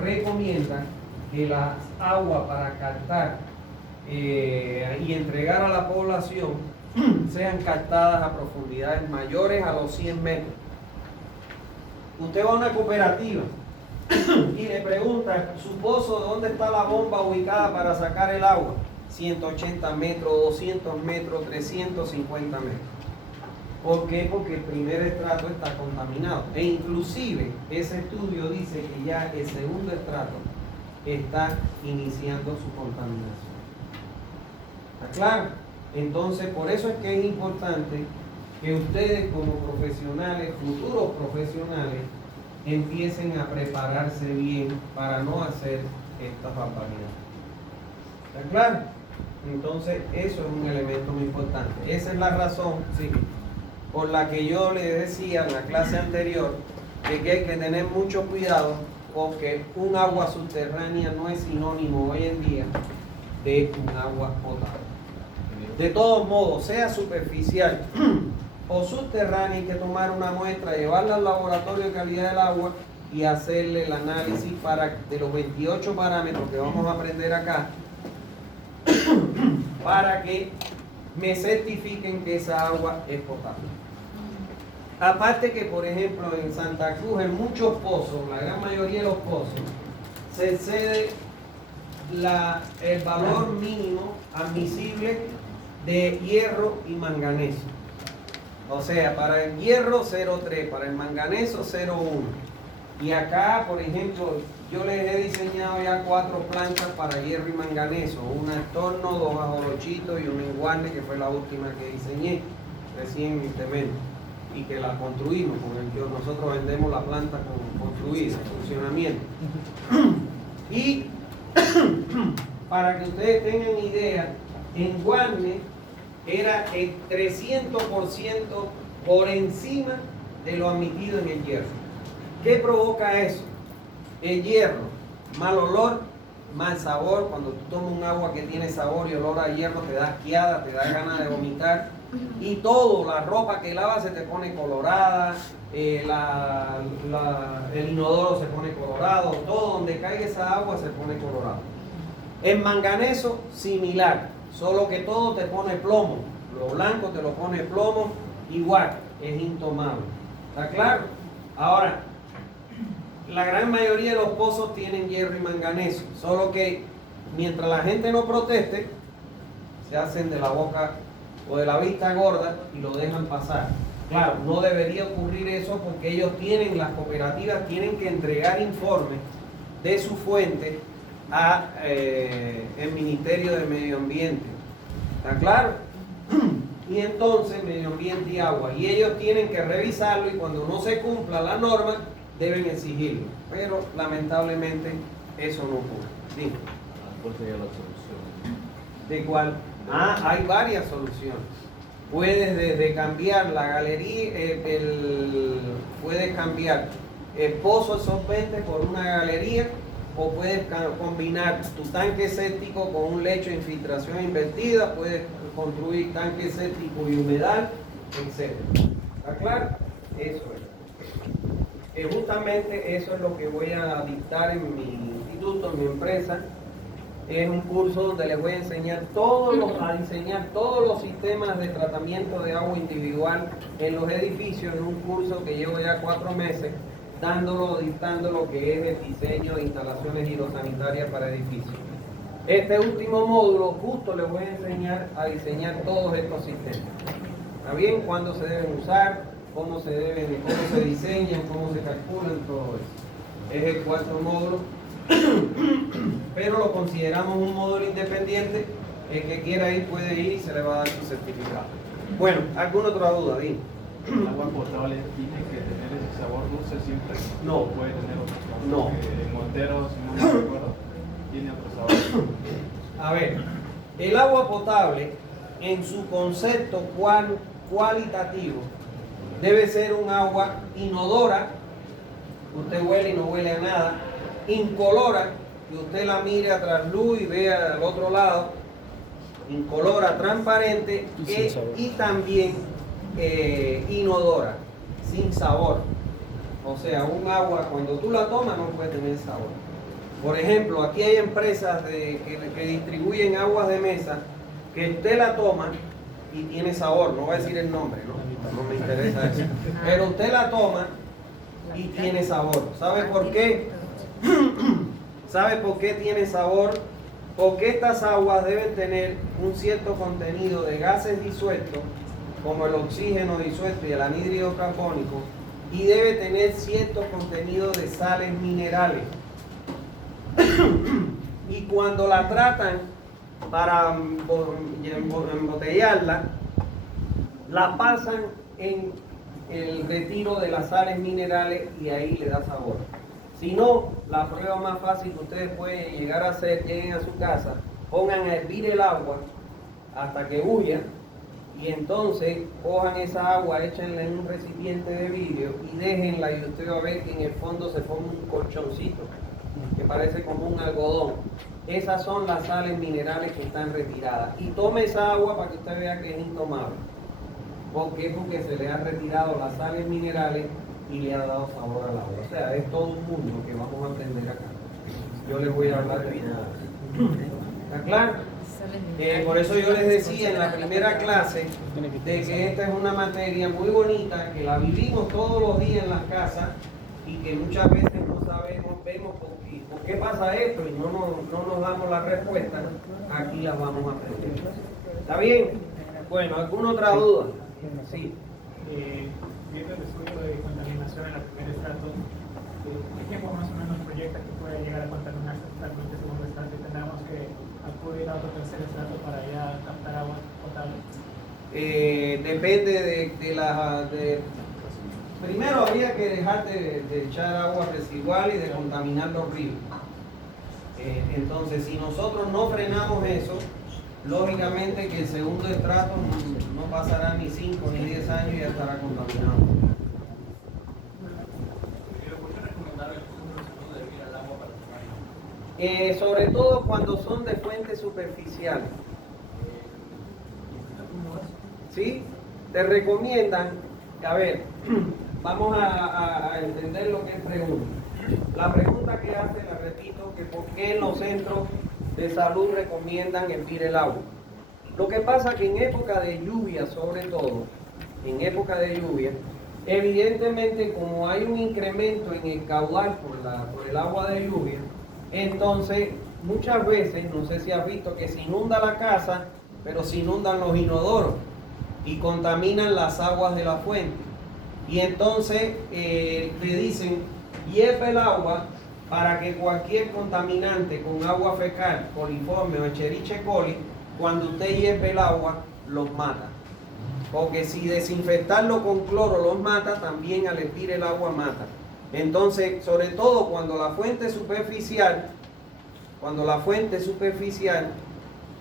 recomiendan que las aguas para captar y entregar a la población sean captadas a profundidades mayores a los 100 metros. Usted va a una cooperativa y le pregunta, su pozo, ¿dónde está la bomba ubicada para sacar el agua? 180 metros, 200 metros, 350 metros. ¿Por qué? Porque el primer estrato está contaminado. E inclusive ese estudio dice que ya el segundo estrato está iniciando su contaminación. ¿Está claro? Entonces, por eso es que es importante que ustedes como profesionales, futuros profesionales, empiecen a prepararse bien para no hacer estas barbaridades. ¿Está claro? Entonces, eso es un elemento muy importante. Esa es la razón, sí, por la que yo les decía en la clase anterior de que hay que tener mucho cuidado porque un agua subterránea no es sinónimo hoy en día de un agua potable. De todos modos, sea superficial o subterránea, hay que tomar una muestra, llevarla al laboratorio de calidad del agua y hacerle el análisis de los 28 parámetros que vamos a aprender acá para que me certifiquen que esa agua es potable. Aparte que, por ejemplo, en Santa Cruz, en muchos pozos, la gran mayoría de los pozos, se excede el valor mínimo admisible de hierro y manganeso. O sea, para el hierro 0,3, para el manganeso 0,1. Y acá, por ejemplo, yo les he diseñado ya 4 plantas para hierro y manganeso. Una en torno, 2 ajolochitos y una en Guarne, que fue la última que diseñé recientemente. Y que la construimos, porque nosotros vendemos la planta construida, en funcionamiento. Y para que ustedes tengan idea, en Guarne era el 300% por encima de lo admitido en el hierro. ¿Qué provoca eso? El hierro mal olor, mal sabor. Cuando tú tomas un agua que tiene sabor y olor a hierro, te da asqueada, te da ganas de vomitar. Y todo, la ropa que lavas se te pone colorada, el inodoro se pone colorado, todo donde caiga esa agua se pone colorado. El manganeso, similar, solo que todo te pone plomo. Lo blanco te lo pone plomo, igual, es intomable. ¿Está claro? Ahora, la gran mayoría de los pozos tienen hierro y manganeso, solo que mientras la gente no proteste, se hacen de la boca o de la vista gorda y lo dejan pasar. Claro, no debería ocurrir eso porque ellos tienen, las cooperativas tienen que entregar informes de su fuente a el Ministerio de Medio Ambiente. ¿Está claro? Y entonces Medio Ambiente y Agua. Y ellos tienen que revisarlo y cuando no se cumpla la norma, deben exigirlo. Pero lamentablemente eso no ocurre. Sí. ¿Cuál sería la solución? ¿De cuál? Hay varias soluciones. Puedes desde cambiar la galería, puedes cambiar el pozo absorbente por una galería o puedes combinar tu tanque séptico con un lecho de infiltración invertida, puedes construir tanque séptico y humedal, etc. ¿Está claro? Eso es. Justamente eso es lo que voy a dictar en mi instituto, en mi empresa. Es un curso donde les voy a enseñar a diseñar todos los sistemas de tratamiento de agua individual en los edificios, en un curso que llevo ya 4 meses, dictando lo que es el diseño de instalaciones hidrosanitarias para edificios. Este último módulo justo les voy a enseñar a diseñar todos estos sistemas. ¿Está bien? ¿Cuándo se deben usar? ¿Cómo se diseñan? ¿Cómo se calculan? Todo eso. Es el 4º módulo. Pero lo consideramos un módulo independiente. El que quiera ir puede ir y se le va a dar su certificado. Bueno, ¿alguna otra duda? Dime. ¿El agua potable tiene que tener ese sabor dulce siempre? No. ¿O puede tener otro sabor? No. Porque en Montero, si no me recuerdo, tiene otro sabor. A ver, el agua potable en su concepto cualitativo debe ser un agua inodora, usted huele y no huele a nada, incolora, que usted la mire a trasluz y vea al otro lado, incolora, transparente y también inodora, sin sabor. O sea, un agua cuando tú la tomas no puede tener sabor. Por ejemplo, aquí hay empresas que distribuyen aguas de mesa que usted la toma y tiene sabor, no voy a decir el nombre, no me interesa eso, pero usted la toma y tiene sabor. ¿Sabe por qué? ¿Sabe por qué tiene sabor? Porque estas aguas deben tener un cierto contenido de gases disueltos, como el oxígeno disuelto y el anhídrido carbónico, y debe tener cierto contenido de sales minerales. Y cuando la tratan para embotellarla, la pasan en el retiro de las sales minerales y ahí le da sabor. Si no, la prueba más fácil que ustedes pueden llegar a hacer, lleguen a su casa, pongan a hervir el agua hasta que huya y entonces cojan esa agua, échenla en un recipiente de vidrio y déjenla y usted va a ver que en el fondo se forma un colchoncito que parece como un algodón. Esas son las sales minerales que están retiradas. Y tome esa agua para que usted vea que es intomable. ¿Por qué? Porque se le han retirado las sales minerales y le ha dado sabor al agua. O sea, es todo un mundo que vamos a aprender acá. Yo les voy a hablar de todo. ¿Está claro? Por eso yo les decía en la primera clase de que esta es una materia muy bonita, que la vivimos todos los días en las casas y que muchas veces no sabemos, vemos por qué pasa esto y no nos damos la respuesta. Aquí las vamos a aprender. ¿Está bien? Bueno, ¿alguna otra duda? Sí. Viendo el estudio de contaminación en el primer estrato, ¿qué tiempo más o menos proyecta que puede llegar a contaminarse totalmente el segundo estrato y tendremos que acudir a otro tercer estrato para ya captar agua potable? Depende de primero habría que dejar de echar agua residual y de contaminar los ríos. Entonces, si nosotros no frenamos eso, lógicamente que el segundo estrato no pasará ni 5 ni 10 años y ya estará contaminado. sobre todo cuando son de fuentes superficiales. ¿Sí? Te recomiendan, a ver, vamos a entender lo que es pregunta. La pregunta que hace, la repito, que por qué en los centros de salud recomiendan hervir el agua. Lo que pasa que en época de lluvia, sobre todo, en época de lluvia, evidentemente como hay un incremento en el caudal por el agua de lluvia, entonces muchas veces, no sé si has visto que se inunda la casa, pero se inundan los inodoros y contaminan las aguas de la fuente. Y entonces te dicen, hierve el agua para que cualquier contaminante con agua fecal, coliforme o Escherichia coli, cuando usted hierve el agua, los mata. Porque si desinfectarlo con cloro los mata, también al hervir el agua mata. Entonces, sobre todo cuando la fuente es superficial,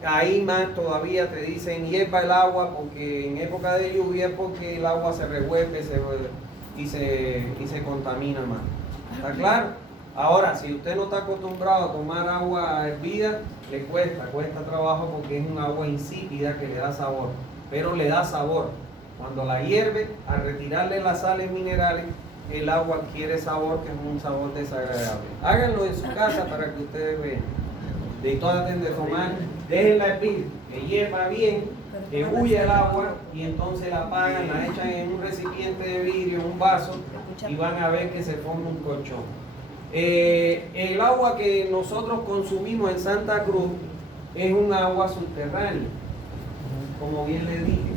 ahí más todavía te dicen hierva el agua, porque en época de lluvia es porque el agua se revuelve y se contamina más. ¿Está claro? Ahora, si usted no está acostumbrado a tomar agua hervida, le cuesta trabajo porque es un agua insípida que le da sabor, pero le da sabor. Cuando la hierve, al retirarle las sales minerales, el agua adquiere sabor, que es un sabor desagradable. Háganlo en su casa para que ustedes vean. De traten de tomar, déjenla hervir, que hierva bien, que huya el agua y entonces la apagan, la echan en un recipiente de vidrio, en un vaso y van a ver que se forma un colchón. El agua que nosotros consumimos en Santa Cruz es un agua subterránea, como bien le dije,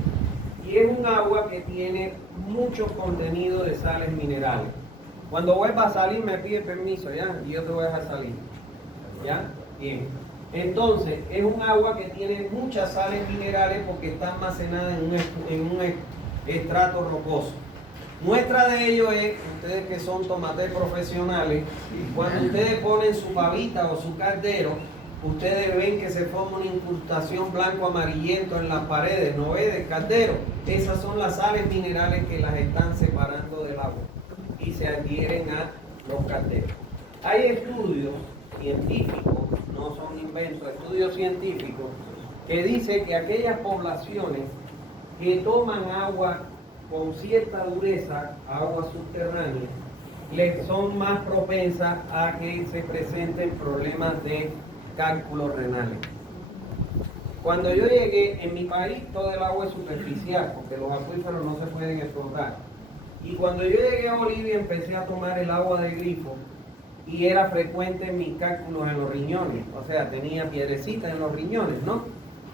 y es un agua que tiene mucho contenido de sales minerales. Cuando vuelva a salir me pide permiso, ¿ya? Y yo te voy a dejar salir, ¿ya? Bien. Entonces, es un agua que tiene muchas sales minerales porque está almacenada en un estrato rocoso. Muestra de ello es, ustedes que son tomateros profesionales, cuando ustedes ponen su pavita o su caldero, ustedes ven que se forma una incrustación blanco-amarillento en las paredes, ¿no ve? Del caldero. Esas son las sales minerales que las están separando del agua y se adhieren a los calderos. Hay estudios científicos, no son inventos, estudios científicos, que dicen que aquellas poblaciones que toman agua con cierta dureza, agua subterránea, les son más propensas a que se presenten problemas de cálculos renales. Cuando yo llegué, en mi país todo el agua es superficial, porque los acuíferos no se pueden explotar. Y cuando yo llegué a Bolivia empecé a tomar el agua de grifo y era frecuente mis cálculos en los riñones, o sea, tenía piedrecitas en los riñones, ¿no?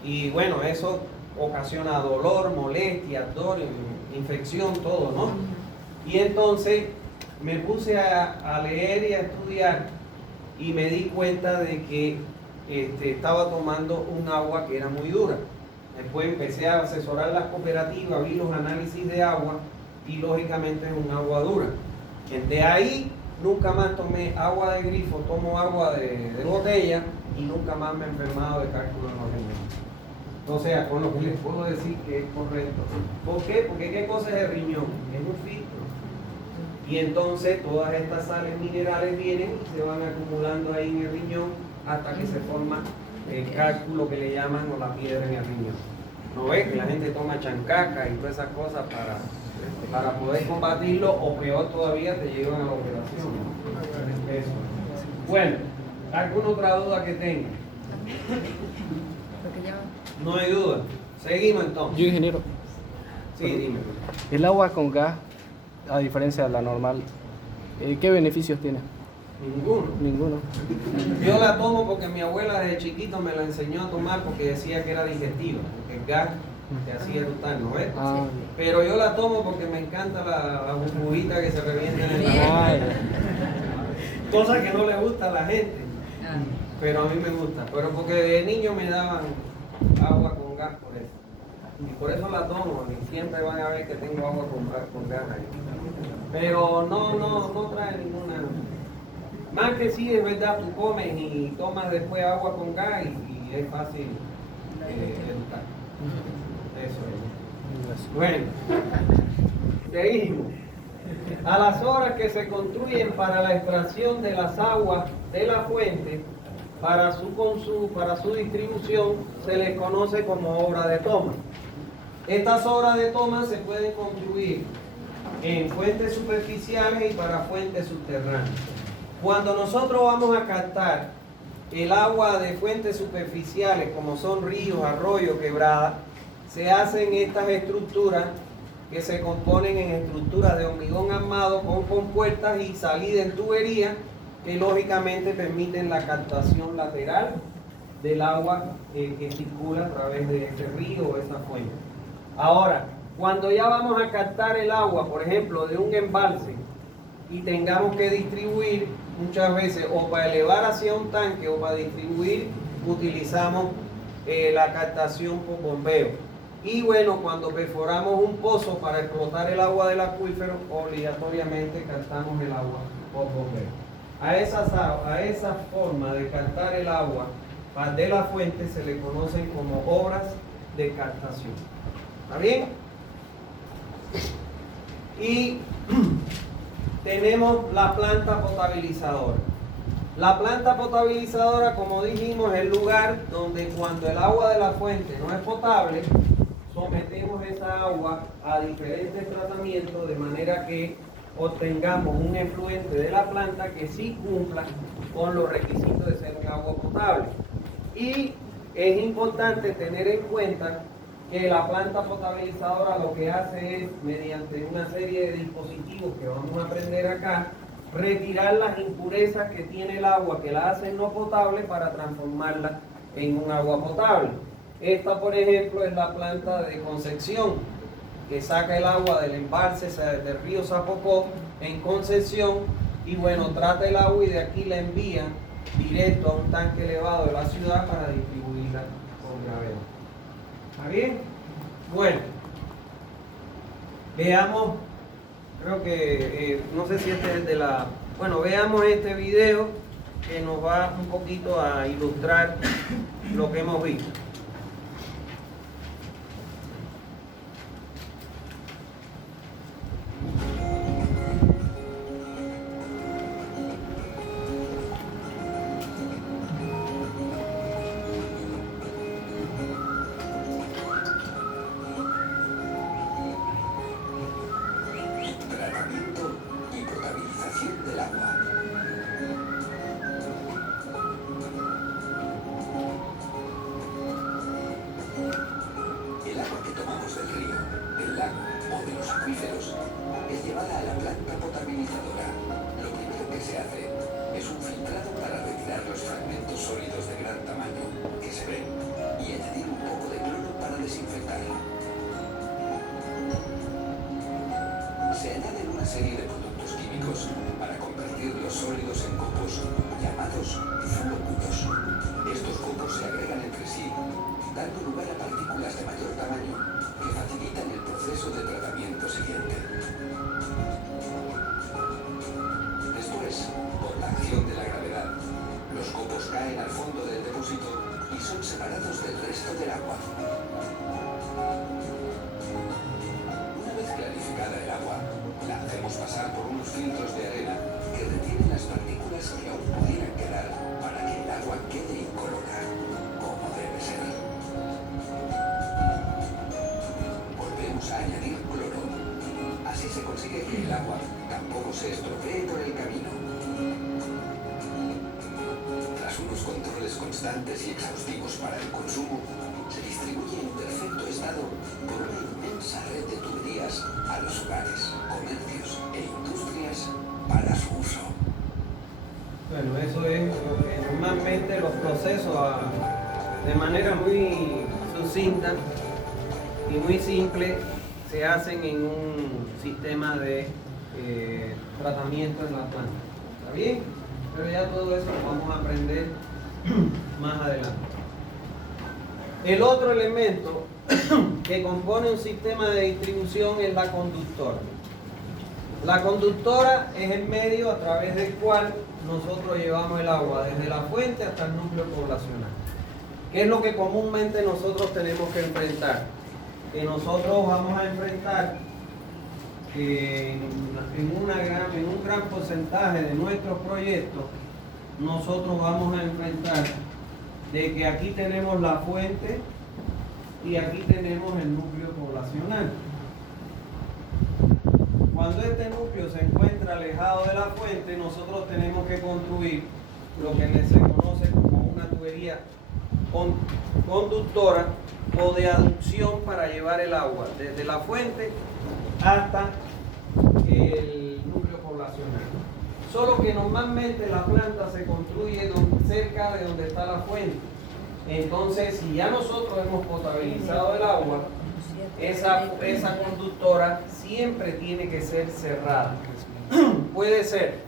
Y bueno, eso ocasiona dolor, molestia, ardor, infección, todo, ¿no? Y entonces me puse a leer y a estudiar y me di cuenta de que estaba tomando un agua que era muy dura. Después empecé a asesorar las cooperativas, vi los análisis de agua y lógicamente es un agua dura. De ahí nunca más tomé agua de grifo, tomo agua de botella y nunca más me he enfermado de cálculo en los riñones. O sea, con lo que les puedo decir que es correcto. ¿Por qué? Porque ¿qué cosa es el riñón? Es un filtro. Y entonces todas estas sales minerales vienen y se van acumulando ahí en el riñón hasta que se forma el cálculo que le llaman o la piedra en el riñón. ¿No ves? Que la gente toma chancaca y todas esas cosas para poder combatirlo, o peor todavía te llevan a la operación. Eso. Bueno, ¿alguna otra duda que tenga? No hay duda. Seguimos entonces. Yo, ingeniero, Sí, dime. el agua con gas, a diferencia de la normal, ¿qué beneficios tiene? Ninguno. Ninguno. Yo la tomo porque mi abuela desde chiquito me la enseñó a tomar porque decía que era digestiva, porque el gas te hacía eructar, ¿no ves? Ah, Pero yo la tomo porque me encanta la burbujita que se revienta en el ah, agua. Cosa que no le gusta a la gente, pero a mí me gusta. Pero porque de niño me daban agua con gas por eso. Y por eso la tomo, y siempre van a ver que tengo agua con gas ahí. Pero no trae ninguna. Más que sí, es verdad, tú comes y tomas después agua con gas y es fácil educar. Eso es. Bueno, seguimos. A las horas que se construyen para la extracción de las aguas de la fuente, para su distribución se les conoce como obra de toma. Estas obras de toma se pueden construir en fuentes superficiales y para fuentes subterráneas. Cuando nosotros vamos a captar el agua de fuentes superficiales, como son ríos, arroyos, quebradas, se hacen estas estructuras que se componen en estructuras de hormigón armado con compuertas y salida en tubería que lógicamente permiten la captación lateral del agua que circula a través de ese río o esa fuente. Ahora, cuando ya vamos a captar el agua, por ejemplo, de un embalse y tengamos que distribuir, muchas veces o para elevar hacia un tanque o para distribuir, utilizamos la captación por bombeo. Y bueno, cuando perforamos un pozo para explotar el agua del acuífero, obligatoriamente captamos el agua por bombeo. A esa forma de captar el agua de la fuente se le conocen como obras de captación. ¿Está bien? Y tenemos la planta potabilizadora. La planta potabilizadora, como dijimos, es el lugar donde cuando el agua de la fuente no es potable, sometemos esa agua a diferentes tratamientos de manera que obtengamos un efluente de la planta que sí cumpla con los requisitos de ser un agua potable. Y es importante tener en cuenta que la planta potabilizadora lo que hace es, mediante una serie de dispositivos que vamos a aprender acá, retirar las impurezas que tiene el agua que la hacen no potable para transformarla en un agua potable. Esta, por ejemplo, es la planta de Concepción, que saca el agua del embalse del río Zapocó en Concepción y bueno, trata el agua y de aquí la envía directo a un tanque elevado de la ciudad para distribuirla con gravedad. ¿Está bien? Bueno, veamos, creo que, no sé si este es de la... Bueno, veamos este video que nos va un poquito a ilustrar lo que hemos visto. Tratamiento y potabilización del agua. El agua que tomamos del río, del lago o de los acuíferos es llevada a la planta potabilizadora. Lo primero que se hace es un filtrado para retirar los fragmentos sólidos de gran tamaño que se ven y añadir un poco de cloro para desinfectarla. Se añaden una serie de productos químicos para convertir los sólidos en copos llamados flóculos. Estos copos se agregan entre sí, dando lugar a partículas de mayor tamaño que facilitan el proceso de tratamiento siguiente. Después, por la acción de la gravedad, los copos caen al fondo del depósito y son separados del resto del agua. Una vez clarificada el agua, la hacemos pasar por unos filtros de arena que retienen las partículas que aún pudieran quedar para que el agua quede incolora, como debe ser. Volvemos a añadir cloro. Así se consigue que el agua tampoco se estropee por el camino. Tras unos controles constantes y exhaustivos para el consumo, se distribuye en perfecto estado por una inmensa red de tuberías a los hogares, comercios e industrias para su uso. Bueno, eso es normalmente los procesos de manera muy sucinta y muy simple se hacen en un sistema de tratamiento en la planta. ¿Está bien? Pero ya todo eso lo vamos a aprender más adelante. El otro elemento que compone un sistema de distribución es la conductora. La conductora es el medio a través del cual nosotros llevamos el agua desde la fuente hasta el núcleo poblacional. ¿Qué es lo que comúnmente nosotros tenemos que enfrentar? Que nosotros vamos a enfrentar en un gran porcentaje de nuestros proyectos nosotros vamos a enfrentar de que aquí tenemos la fuente y aquí tenemos el núcleo poblacional. Cuando este núcleo se encuentra alejado de la fuente, nosotros tenemos que construir lo que se conoce como una tubería conductora o de aducción para llevar el agua desde la fuente hasta el núcleo poblacional. Solo que normalmente la planta se construye cerca de donde está la fuente. Entonces, si ya nosotros hemos potabilizado el agua, esa conductora siempre tiene que ser cerrada. Puede ser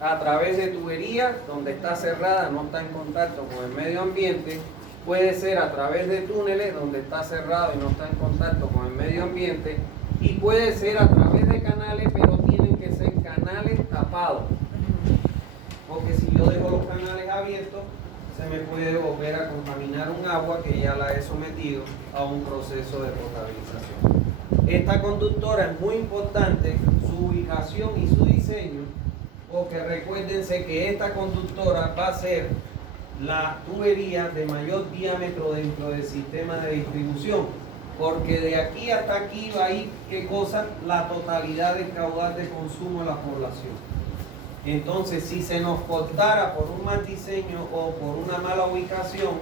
a través de tuberías, donde está cerrada, no está en contacto con el medio ambiente. Puede ser a través de túneles, donde está cerrado y no está en contacto con el medio ambiente. Y puede ser a través de canales, pero tienen que ser canales tapados. Porque si yo dejo los canales abiertos, se me puede volver a contaminar un agua que ya la he sometido a un proceso de potabilización. Esta conductora es muy importante, su ubicación y su diseño, porque recuérdense que esta conductora va a ser la tubería de mayor diámetro dentro del sistema de distribución, porque de aquí hasta aquí va a ir, ¿qué cosa? La totalidad del caudal de consumo de la población. Entonces, si se nos cortara por un mal diseño o por una mala ubicación,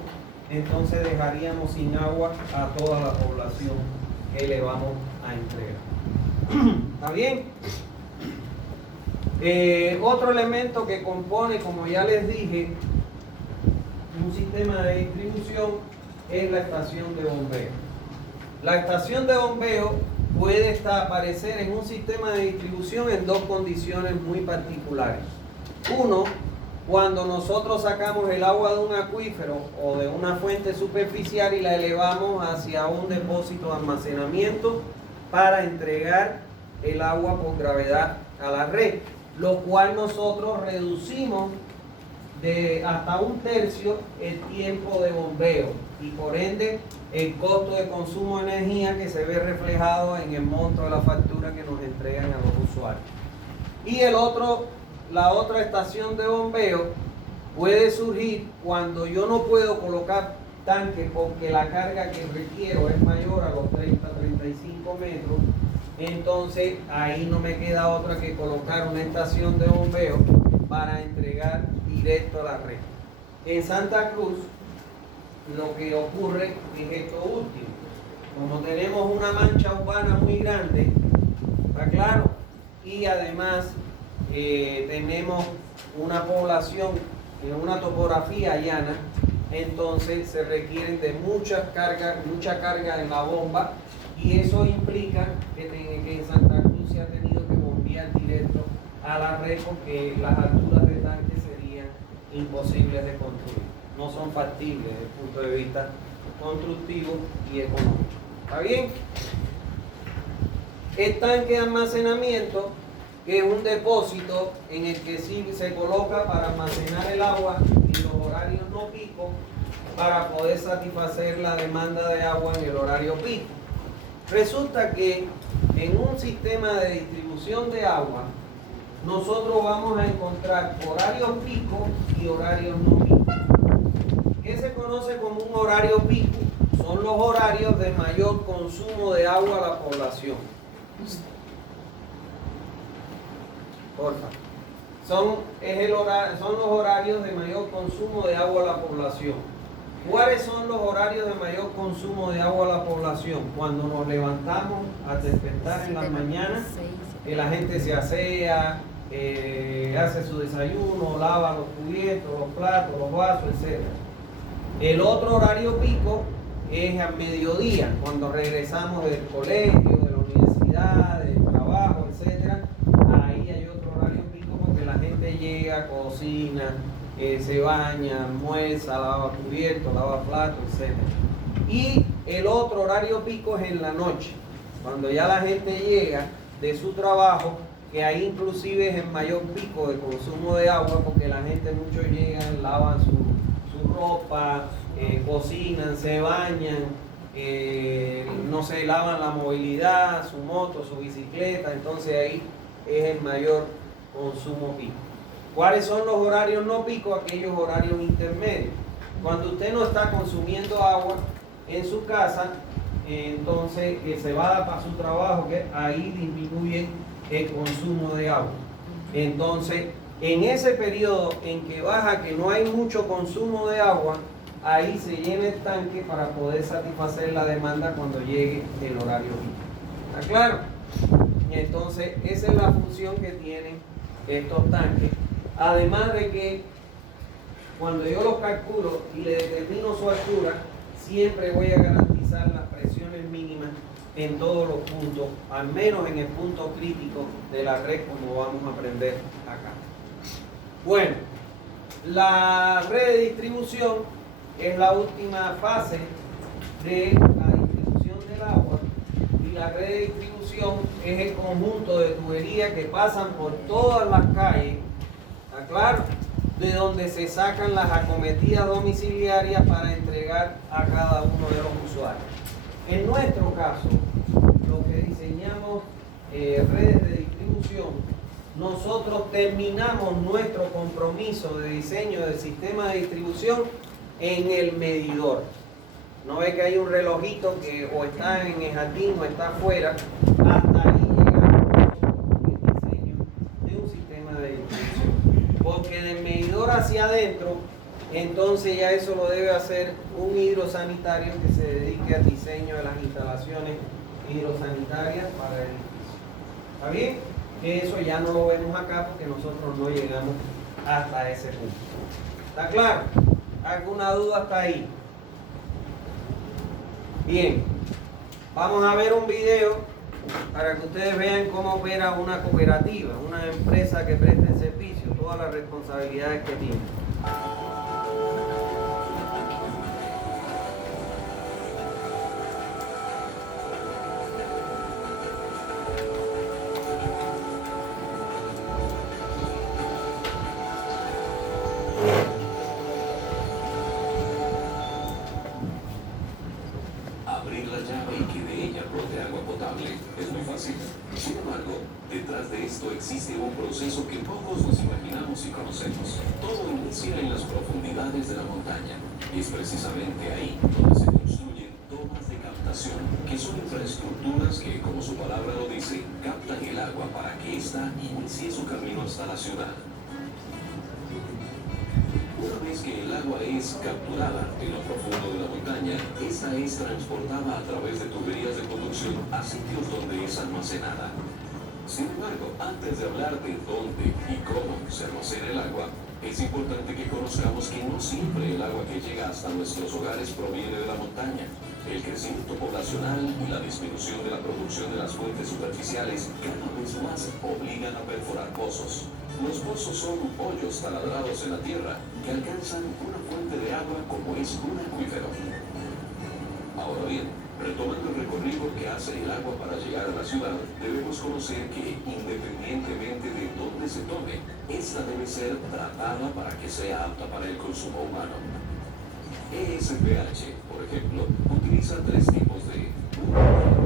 entonces dejaríamos sin agua a toda la población que le vamos a entregar. ¿Está bien? Otro elemento que compone, como ya les dije, un sistema de distribución es la estación de bombeo. La estación de bombeo puede aparecer en un sistema de distribución en dos condiciones muy particulares. Uno, cuando nosotros sacamos el agua de un acuífero o de una fuente superficial y la elevamos hacia un depósito de almacenamiento para entregar el agua por gravedad a la red, lo cual nosotros reducimos hasta 1/3 el tiempo de bombeo y por ende el costo de consumo de energía que se ve reflejado en el monto de la factura que nos entregan a los usuarios. Y la otra estación de bombeo puede surgir cuando yo no puedo colocar tanque porque la carga que requiero es mayor a los 30-35 metros. Entonces ahí no me queda otra que colocar una estación de bombeo para entregar directo a la red. En Santa Cruz lo que ocurre es esto último. Como tenemos una mancha urbana muy grande, ¿está claro? Y además tenemos una población en una topografía llana, entonces se requieren de mucha carga en la bomba y eso implica que en Santa Cruz se ha tenido que bombear directo a la red porque las alturas de tanque serían imposibles de construir. No son factibles desde el punto de vista constructivo y económico. ¿Está bien? El tanque de almacenamiento, que es un depósito en el que sí se coloca para almacenar el agua en los horarios no pico para poder satisfacer la demanda de agua en el horario pico. Resulta que en un sistema de distribución de agua nosotros vamos a encontrar horarios pico y horarios no pico. ¿Qué se conoce como un horario pico? Son los horarios de mayor consumo de agua a la población. Porfa. Son los horarios de mayor consumo de agua a la población. ¿Cuáles son los horarios de mayor consumo de agua a la población? Cuando nos levantamos a despertar en la mañana, que la gente se asea, hace su desayuno, lava los cubiertos, los platos, los vasos, etc. El otro horario pico es al mediodía, cuando regresamos del colegio, de la universidad, del trabajo, etc. Ahí hay otro horario pico porque la gente llega, cocina, se baña, almuerza, lava cubiertos, lava platos, etc. Y el otro horario pico es en la noche, cuando ya la gente llega de su trabajo, que ahí inclusive es el mayor pico de consumo de agua porque la gente mucho llegan, lavan su ropa, cocinan, se bañan, no sé, lavan la movilidad, su moto, su bicicleta, entonces ahí es el mayor consumo pico. ¿Cuáles son los horarios no pico? Aquellos horarios intermedios. Cuando usted no está consumiendo agua en su casa, entonces se va para su trabajo, que ahí disminuye el consumo de agua. Entonces, en ese periodo en que baja, que no hay mucho consumo de agua, ahí se llena el tanque para poder satisfacer la demanda cuando llegue el horario pico. ¿Está claro? Entonces, esa es la función que tienen estos tanques. Además de que cuando yo los calculo y le determino su altura, siempre voy a garantizar las presiones mínimas en todos los puntos, al menos en el punto crítico de la red, como vamos a aprender acá. Bueno, la red de distribución es la última fase de la distribución del agua, y la red de distribución es el conjunto de tuberías que pasan por todas las calles, ¿está claro?, de donde se sacan las acometidas domiciliarias para entregar a cada uno de los usuarios. En nuestro caso, lo que diseñamos redes de distribución, nosotros terminamos nuestro compromiso de diseño del sistema de distribución en el medidor. No ve que hay un relojito que o está en el jardín o está afuera. Hasta ahí llegamos el diseño de un sistema de distribución. Porque del medidor hacia adentro, entonces ya eso lo debe hacer un hidrosanitario que se dedique al diseño de las instalaciones hidrosanitarias para el edificio. ¿Está bien? Eso ya no lo vemos acá porque nosotros no llegamos hasta ese punto. ¿Está claro? ¿Alguna duda hasta ahí? Bien, vamos a ver un video para que ustedes vean cómo opera una cooperativa, una empresa que presta el servicio, todas las responsabilidades que tiene. Abrir la llave y que de ella brote agua potable es muy fácil. Sin embargo, detrás de esto existe un proceso que pocos nos imaginamos y conocemos. Todo inicia en las profundidades de la montaña. Y es precisamente ahí donde se construyen tomas de captación, que son infraestructuras que, como su palabra lo dice, captan el agua para que ésta inicie su camino hasta la ciudad. Una vez que el agua es capturada en lo profundo de la montaña, esta es transportada a través de tuberías de conducción a sitios donde es almacenada. Sin embargo, antes de hablar de dónde y cómo se almacena el agua, es importante que conozcamos que no siempre el agua que llega hasta nuestros hogares proviene de la montaña. El crecimiento poblacional y la disminución de la producción de las fuentes superficiales cada vez más obligan a perforar pozos. Los pozos son hoyos taladrados en la tierra que alcanzan una fuente de agua como es un acuífero. Ahora bien, retomando el recorrido que hace el agua para llegar a la ciudad, debemos conocer que, independientemente de dónde se tome, esta debe ser tratada para que sea apta para el consumo humano. ESPH, por ejemplo, utiliza 3 tipos de 1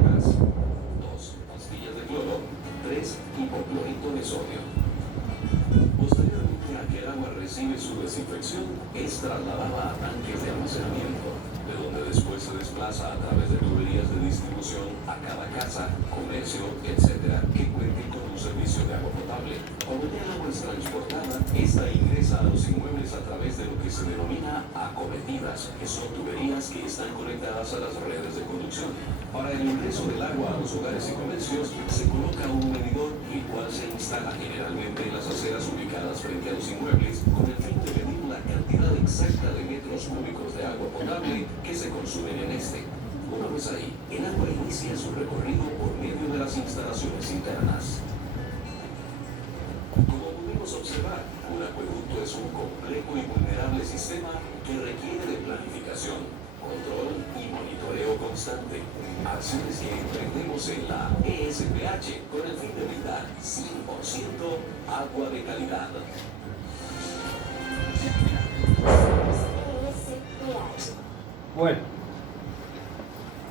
gas, 2 pastillas de cloro, 3 hipoclorito de sodio. Posteriormente a que el agua recibe su desinfección, es trasladada a tanques de almacenamiento, de donde después se desplaza a través de tuberías de distribución a cada casa, comercio, etc., que cuenten con un servicio de agua potable. Cuando ya el agua es transportada, esta ingresa a los inmuebles a través de lo que se denomina acometidas, que son tuberías que están conectadas a las redes de conducción. Para el ingreso del agua a los hogares y comercios, se coloca un medidor, el cual se instala generalmente en las aceras ubicadas frente a los inmuebles, con el fin de medir la cantidad exacta de metros cúbicos de agua potable que se consumen en este. Una vez ahí, el agua inicia su recorrido por medio de las instalaciones internas. Como pudimos observar, un acueducto es un complejo y vulnerable sistema que requiere de planificación, control y monitoreo constante. Acciones que emprendemos en la ESPH con el fin de brindar 100% agua de calidad. Bueno,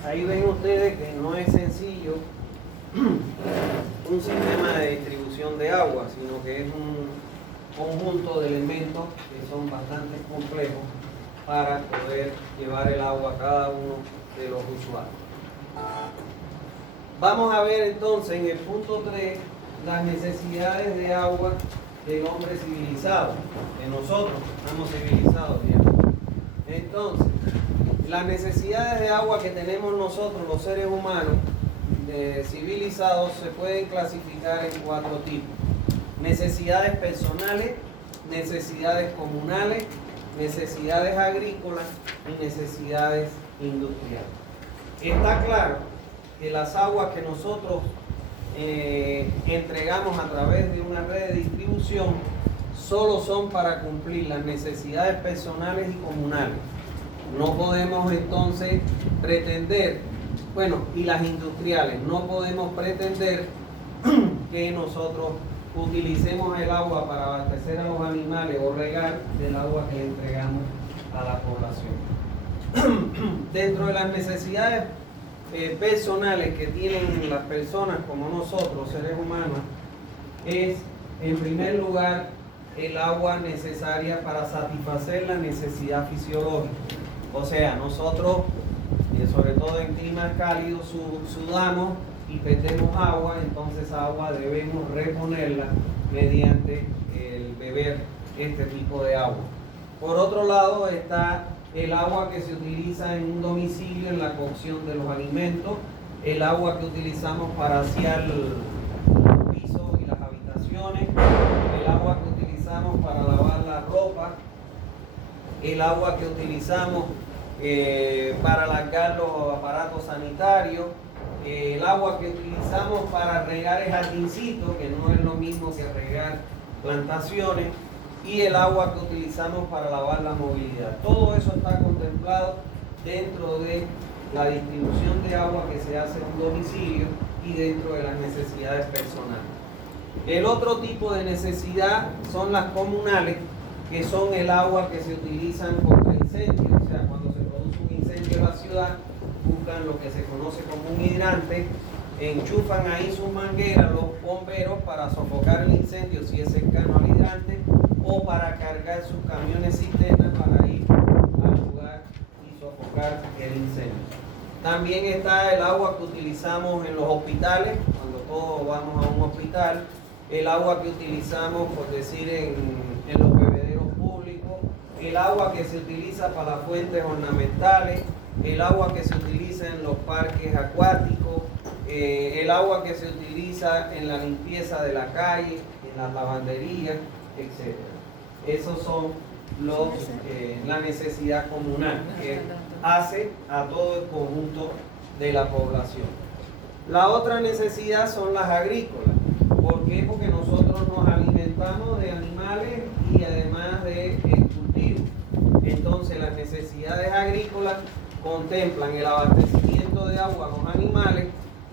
ahí ven ustedes que no es sencillo un sistema de distribución de agua, sino que es conjunto de elementos que son bastante complejos para poder llevar el agua a cada uno de los usuarios. Vamos a ver entonces en el punto 3 las necesidades de agua del hombre civilizado, de nosotros que estamos civilizados ya. Entonces, las necesidades de agua que tenemos nosotros, los seres humanos civilizados, se pueden clasificar en 4 tipos: necesidades personales, necesidades comunales, necesidades agrícolas y necesidades industriales. Está claro que las aguas que nosotros entregamos a través de una red de distribución solo son para cumplir las necesidades personales y comunales. No podemos entonces pretender, y las industriales, no podemos pretender que nosotros utilicemos el agua para abastecer a los animales o regar del agua que le entregamos a la población. Dentro de las necesidades personales que tienen las personas como nosotros, seres humanos, es en primer lugar el agua necesaria para satisfacer la necesidad fisiológica. O sea, nosotros, sobre todo en climas cálidos, sudamos y perdemos agua, entonces agua debemos reponerla mediante el beber este tipo de agua. Por otro lado está el agua que se utiliza en un domicilio en la cocción de los alimentos, el agua que utilizamos para asear los pisos y las habitaciones, el agua que utilizamos para lavar la ropa, el agua que utilizamos para largar los aparatos sanitarios, el agua que utilizamos para regar el jardincito, que no es lo mismo que regar plantaciones, y el agua que utilizamos para lavar la movilidad. Todo eso está contemplado dentro de la distribución de agua que se hace en un domicilio y dentro de las necesidades personales. El otro tipo de necesidad son las comunales, que son el agua que se utilizan contra incendios. O sea, cuando se produce un incendio en la ciudad, buscan lo que se conoce como un hidrante, enchufan ahí sus mangueras los bomberos para sofocar el incendio si es cercano al hidrante, o para cargar sus camiones cisternas para ir al lugar y sofocar el incendio. También está el agua que utilizamos en los hospitales, cuando todos vamos a un hospital, el agua que utilizamos, por decir, en los bebederos públicos, el agua que se utiliza para las fuentes ornamentales, el agua que se utiliza en los parques acuáticos, el agua que se utiliza en la limpieza de la calle, en las lavanderías, etc. Esos son la necesidad comunal que hace a todo el conjunto de la población. La otra necesidad son las agrícolas. ¿Por qué? Porque nosotros nos alimentamos de animales y además de cultivos. Entonces las necesidades agrícolas contemplan el abastecimiento de agua a los animales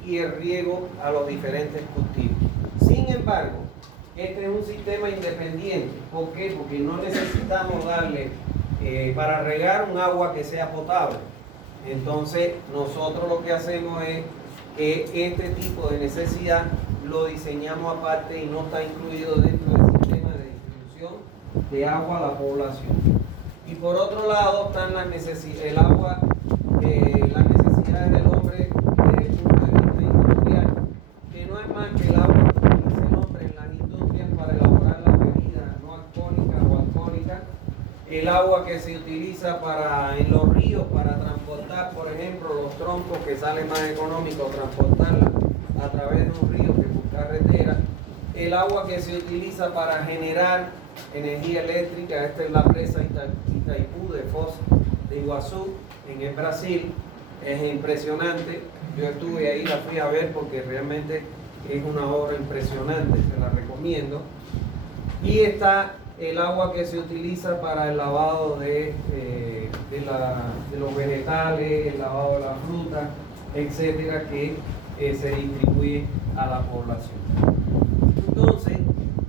y el riego a los diferentes cultivos. Sin embargo, este es un sistema independiente. ¿Por qué? Porque no necesitamos darle para regar un agua que sea potable. Entonces nosotros lo que hacemos es que este tipo de necesidad lo diseñamos aparte y no está incluido dentro del sistema de distribución de agua a la población. Y por otro lado están las necesidades del hombre desde el punto de vista industrial, que no es más que el agua que utiliza el hombre en las industrias para elaborar las bebidas no alcohólicas o alcohólicas, el agua que se utiliza en los ríos para transportar, por ejemplo, los troncos, que sale más económico transportarla a través de un río que por carretera, el agua que se utiliza para generar energía eléctrica. Esta es la presa Itaipú de Foz de Iguazú en el Brasil. Es impresionante, yo estuve ahí, la fui a ver porque realmente es una obra impresionante, se la recomiendo. Y está el agua que se utiliza para el lavado de los vegetales, el lavado de la fruta, etcétera, que se distribuye a la población. Entonces,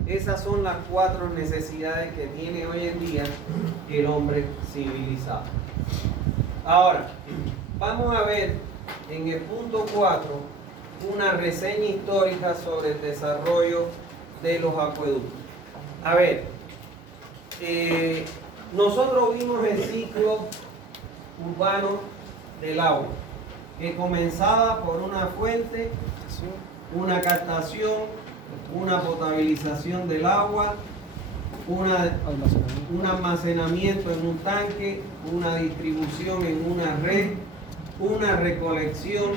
esas son las 4 necesidades que tiene hoy en día el hombre civilizado. Ahora, vamos a ver en el punto 4 una reseña histórica sobre el desarrollo de los acueductos. A ver, nosotros vimos el ciclo urbano del agua, que comenzaba por una fuente, una captación, una potabilización del agua, un almacenamiento en un tanque, una distribución en una red, una recolección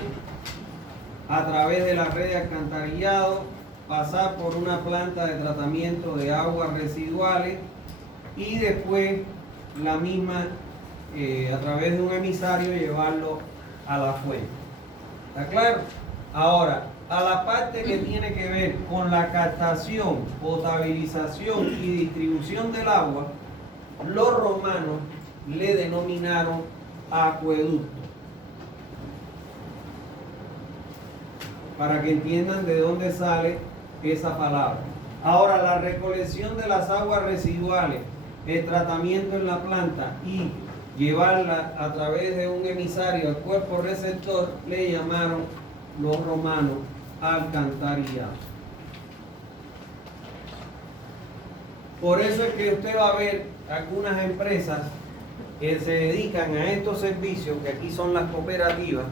a través de la red de alcantarillado, pasar por una planta de tratamiento de aguas residuales y después la misma a través de un emisario llevarlo a la fuente. ¿Está claro? Ahora, a la parte que tiene que ver con la captación, potabilización y distribución del agua, los romanos le denominaron acueducto. Para que entiendan de dónde sale esa palabra. Ahora, la recolección de las aguas residuales, el tratamiento en la planta y llevarla a través de un emisario al cuerpo receptor, le llamaron los romanos alcantarillado. Por eso es que usted va a ver algunas empresas que se dedican a estos servicios, que aquí son las cooperativas,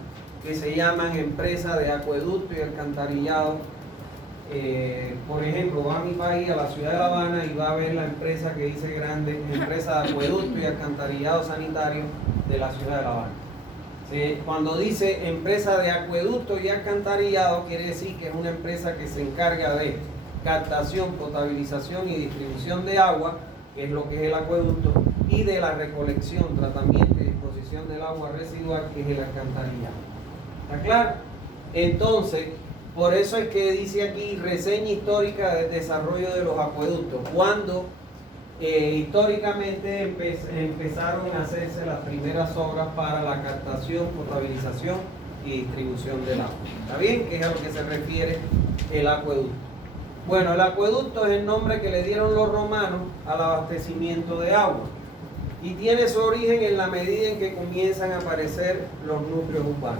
que se llaman empresas de acueducto y alcantarillado. Por ejemplo, va a mi país, a la ciudad de La Habana, y va a ver la empresa que dice grande, empresa de acueducto y alcantarillado sanitario de la ciudad de La Habana. Cuando dice empresa de acueducto y alcantarillado, quiere decir que es una empresa que se encarga de captación, potabilización y distribución de agua, que es lo que es el acueducto, y de la recolección, tratamiento y disposición del agua residual, que es el alcantarillado. ¿Está claro? Entonces, por eso es que dice aquí reseña histórica del desarrollo de los acueductos, cuando históricamente empezaron a hacerse las primeras obras para la captación, potabilización y distribución del agua. ¿Está bien? Que es a lo que se refiere el acueducto. Bueno, el acueducto es el nombre que le dieron los romanos al abastecimiento de agua y tiene su origen en la medida en que comienzan a aparecer los núcleos urbanos.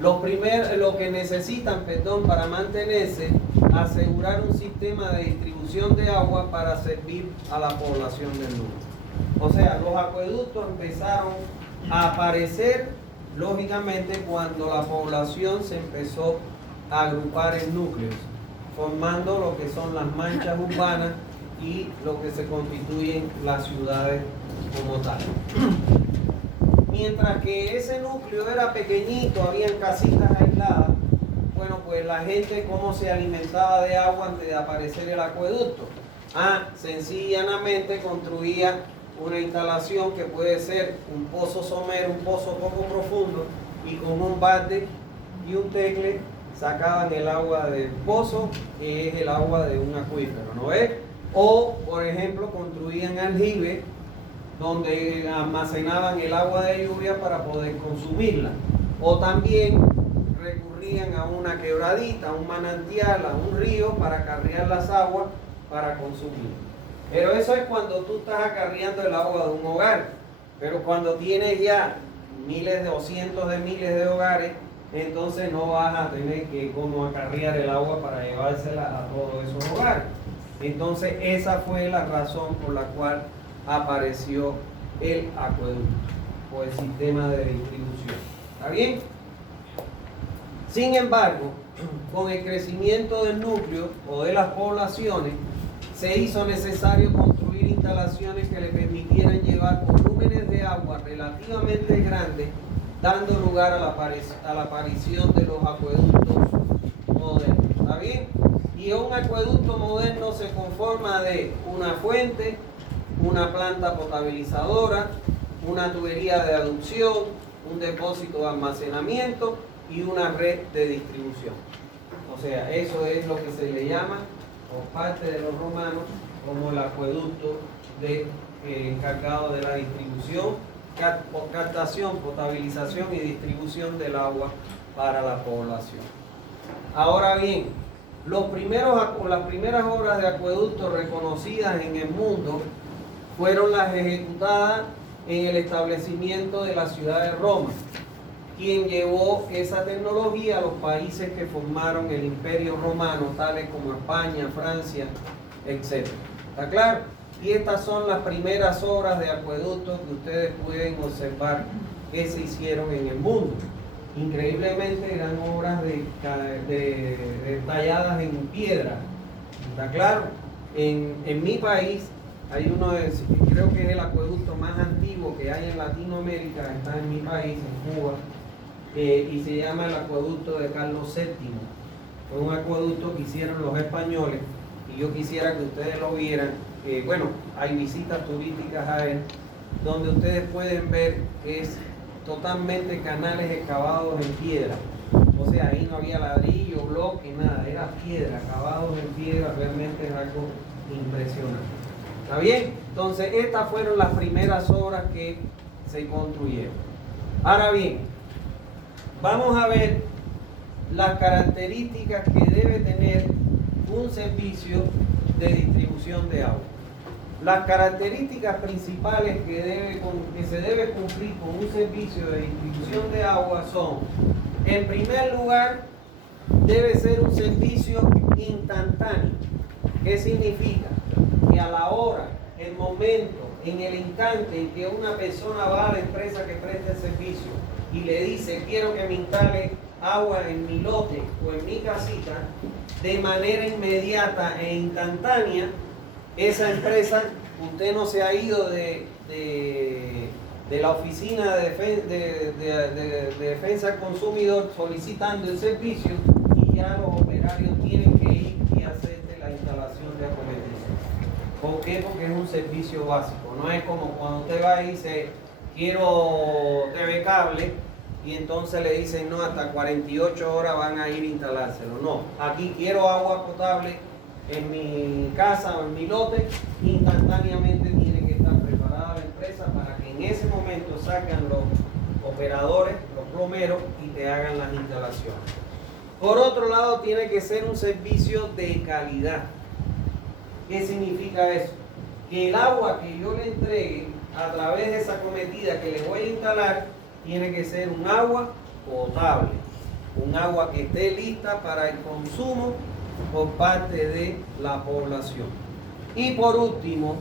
Lo que necesitan, para mantenerse, asegurar un sistema de distribución de agua para servir a la población del núcleo. O sea, los acueductos empezaron a aparecer, lógicamente, cuando la población se empezó a agrupar en núcleos, formando lo que son las manchas urbanas y lo que se constituyen las ciudades como tal. Mientras que ese núcleo era pequeñito, habían casitas aisladas, bueno, pues la gente, ¿cómo se alimentaba de agua antes de aparecer el acueducto? Sencillamente construía una instalación que puede ser un pozo somero, un pozo poco profundo, y con un balde y un tecle sacaban el agua del pozo, que es el agua de un acuífero, ¿no ves? O, por ejemplo, construían aljibes donde almacenaban el agua de lluvia para poder consumirla. O también recurrían a una quebradita, a un manantial, a un río para acarrear las aguas para consumir. Pero eso es cuando tú estás acarreando el agua de un hogar. Pero cuando tienes ya miles o cientos de miles de hogares, entonces no vas a tener que como acarrear el agua para llevársela a todos esos hogares. Entonces esa fue la razón por la cual apareció el acueducto o el sistema de distribución. ¿Está bien? Sin embargo, con el crecimiento del núcleo o de las poblaciones, se hizo necesario construir instalaciones que le permitieran llevar volúmenes de agua relativamente grandes, dando lugar a la aparición de los acueductos modernos. ¿Está bien? Y un acueducto moderno se conforma de una fuente, una planta potabilizadora, una tubería de aducción, un depósito de almacenamiento y una red de distribución. O sea, eso es lo que se le llama, por parte de los romanos, como el acueducto encargado de la distribución, captación, potabilización y distribución del agua para la población. Ahora bien, las primeras obras de acueducto reconocidas en el mundo fueron las ejecutadas en el establecimiento de la ciudad de Roma, quien llevó esa tecnología a los países que formaron el Imperio Romano, tales como España, Francia, etc. ¿Está claro? Y estas son las primeras obras de acueductos que ustedes pueden observar que se hicieron en el mundo. Increíblemente eran obras talladas en piedra. ¿Está claro? En mi país hay uno, creo que es el acueducto más antiguo que hay en Latinoamérica, está en mi país, en Cuba, y se llama el acueducto de Carlos VII. Fue un acueducto que hicieron los españoles y yo quisiera que ustedes lo vieran. Bueno, hay visitas turísticas a él, donde ustedes pueden ver que es totalmente canales excavados en piedra. O sea, ahí no había ladrillo, bloque, nada, era piedra, acabados en piedra, realmente es algo impresionante. ¿Está bien? Entonces, estas fueron las primeras obras que se construyeron. Ahora bien, vamos a ver las características que debe tener un servicio de distribución de agua. Las características principales que se debe cumplir con un servicio de distribución de agua son: en primer lugar, debe ser un servicio instantáneo. ¿Qué significa? Que a la hora, el momento, en el instante en que una persona va a la empresa que presta el servicio y le dice quiero que me instale agua en mi lote o en mi casita, de manera inmediata e instantánea, esa empresa, usted no se ha ido de la oficina de defensa del consumidor solicitando el servicio y ya los operarios tienen que ir y hacerte la instalación de acometido. ¿Por qué? Porque es un servicio básico. No es como cuando usted va y dice quiero TV cable y entonces le dicen no, hasta 48 horas van a ir a instalárselo. No, aquí quiero agua potable en mi casa o en mi lote, instantáneamente tiene que estar preparada la empresa para que en ese momento saquen los operadores, los plomeros y te hagan las instalaciones. Por otro lado, tiene que ser un servicio de calidad. ¿Qué significa eso? Que el agua que yo le entregue a través de esa cometida que le voy a instalar tiene que ser un agua potable, un agua que esté lista para el consumo por parte de la población. Y por último,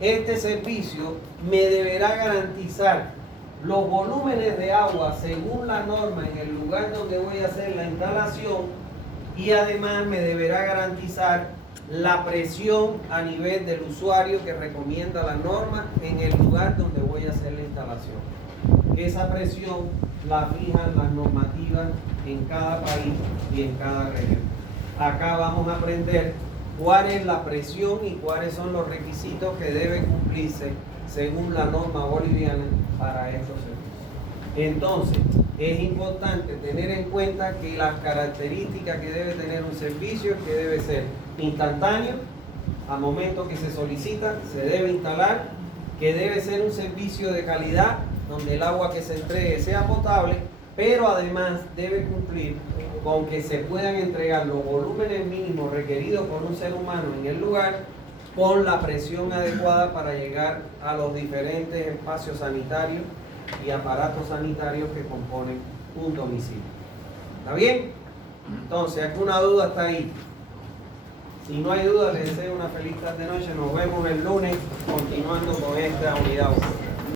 este servicio me deberá garantizar los volúmenes de agua según la norma en el lugar donde voy a hacer la instalación y además me deberá garantizar la presión a nivel del usuario que recomienda la norma en el lugar donde voy a hacer la instalación. Esa presión la fijan las normativas en cada país y en cada región. Acá vamos a aprender cuál es la presión y cuáles son los requisitos que deben cumplirse según la norma boliviana para estos servicios. Entonces, es importante tener en cuenta que las características que debe tener un servicio es que debe ser instantáneo, al momento que se solicita, se debe instalar, que debe ser un servicio de calidad, donde el agua que se entregue sea potable, pero además debe cumplir con que se puedan entregar los volúmenes mínimos requeridos por un ser humano en el lugar, con la presión adecuada para llegar a los diferentes espacios sanitarios y aparatos sanitarios que componen un domicilio. ¿Está bien? Entonces, ¿alguna duda hasta ahí? Si no hay duda, les deseo una feliz tarde noche. Nos vemos el lunes continuando con esta unidad.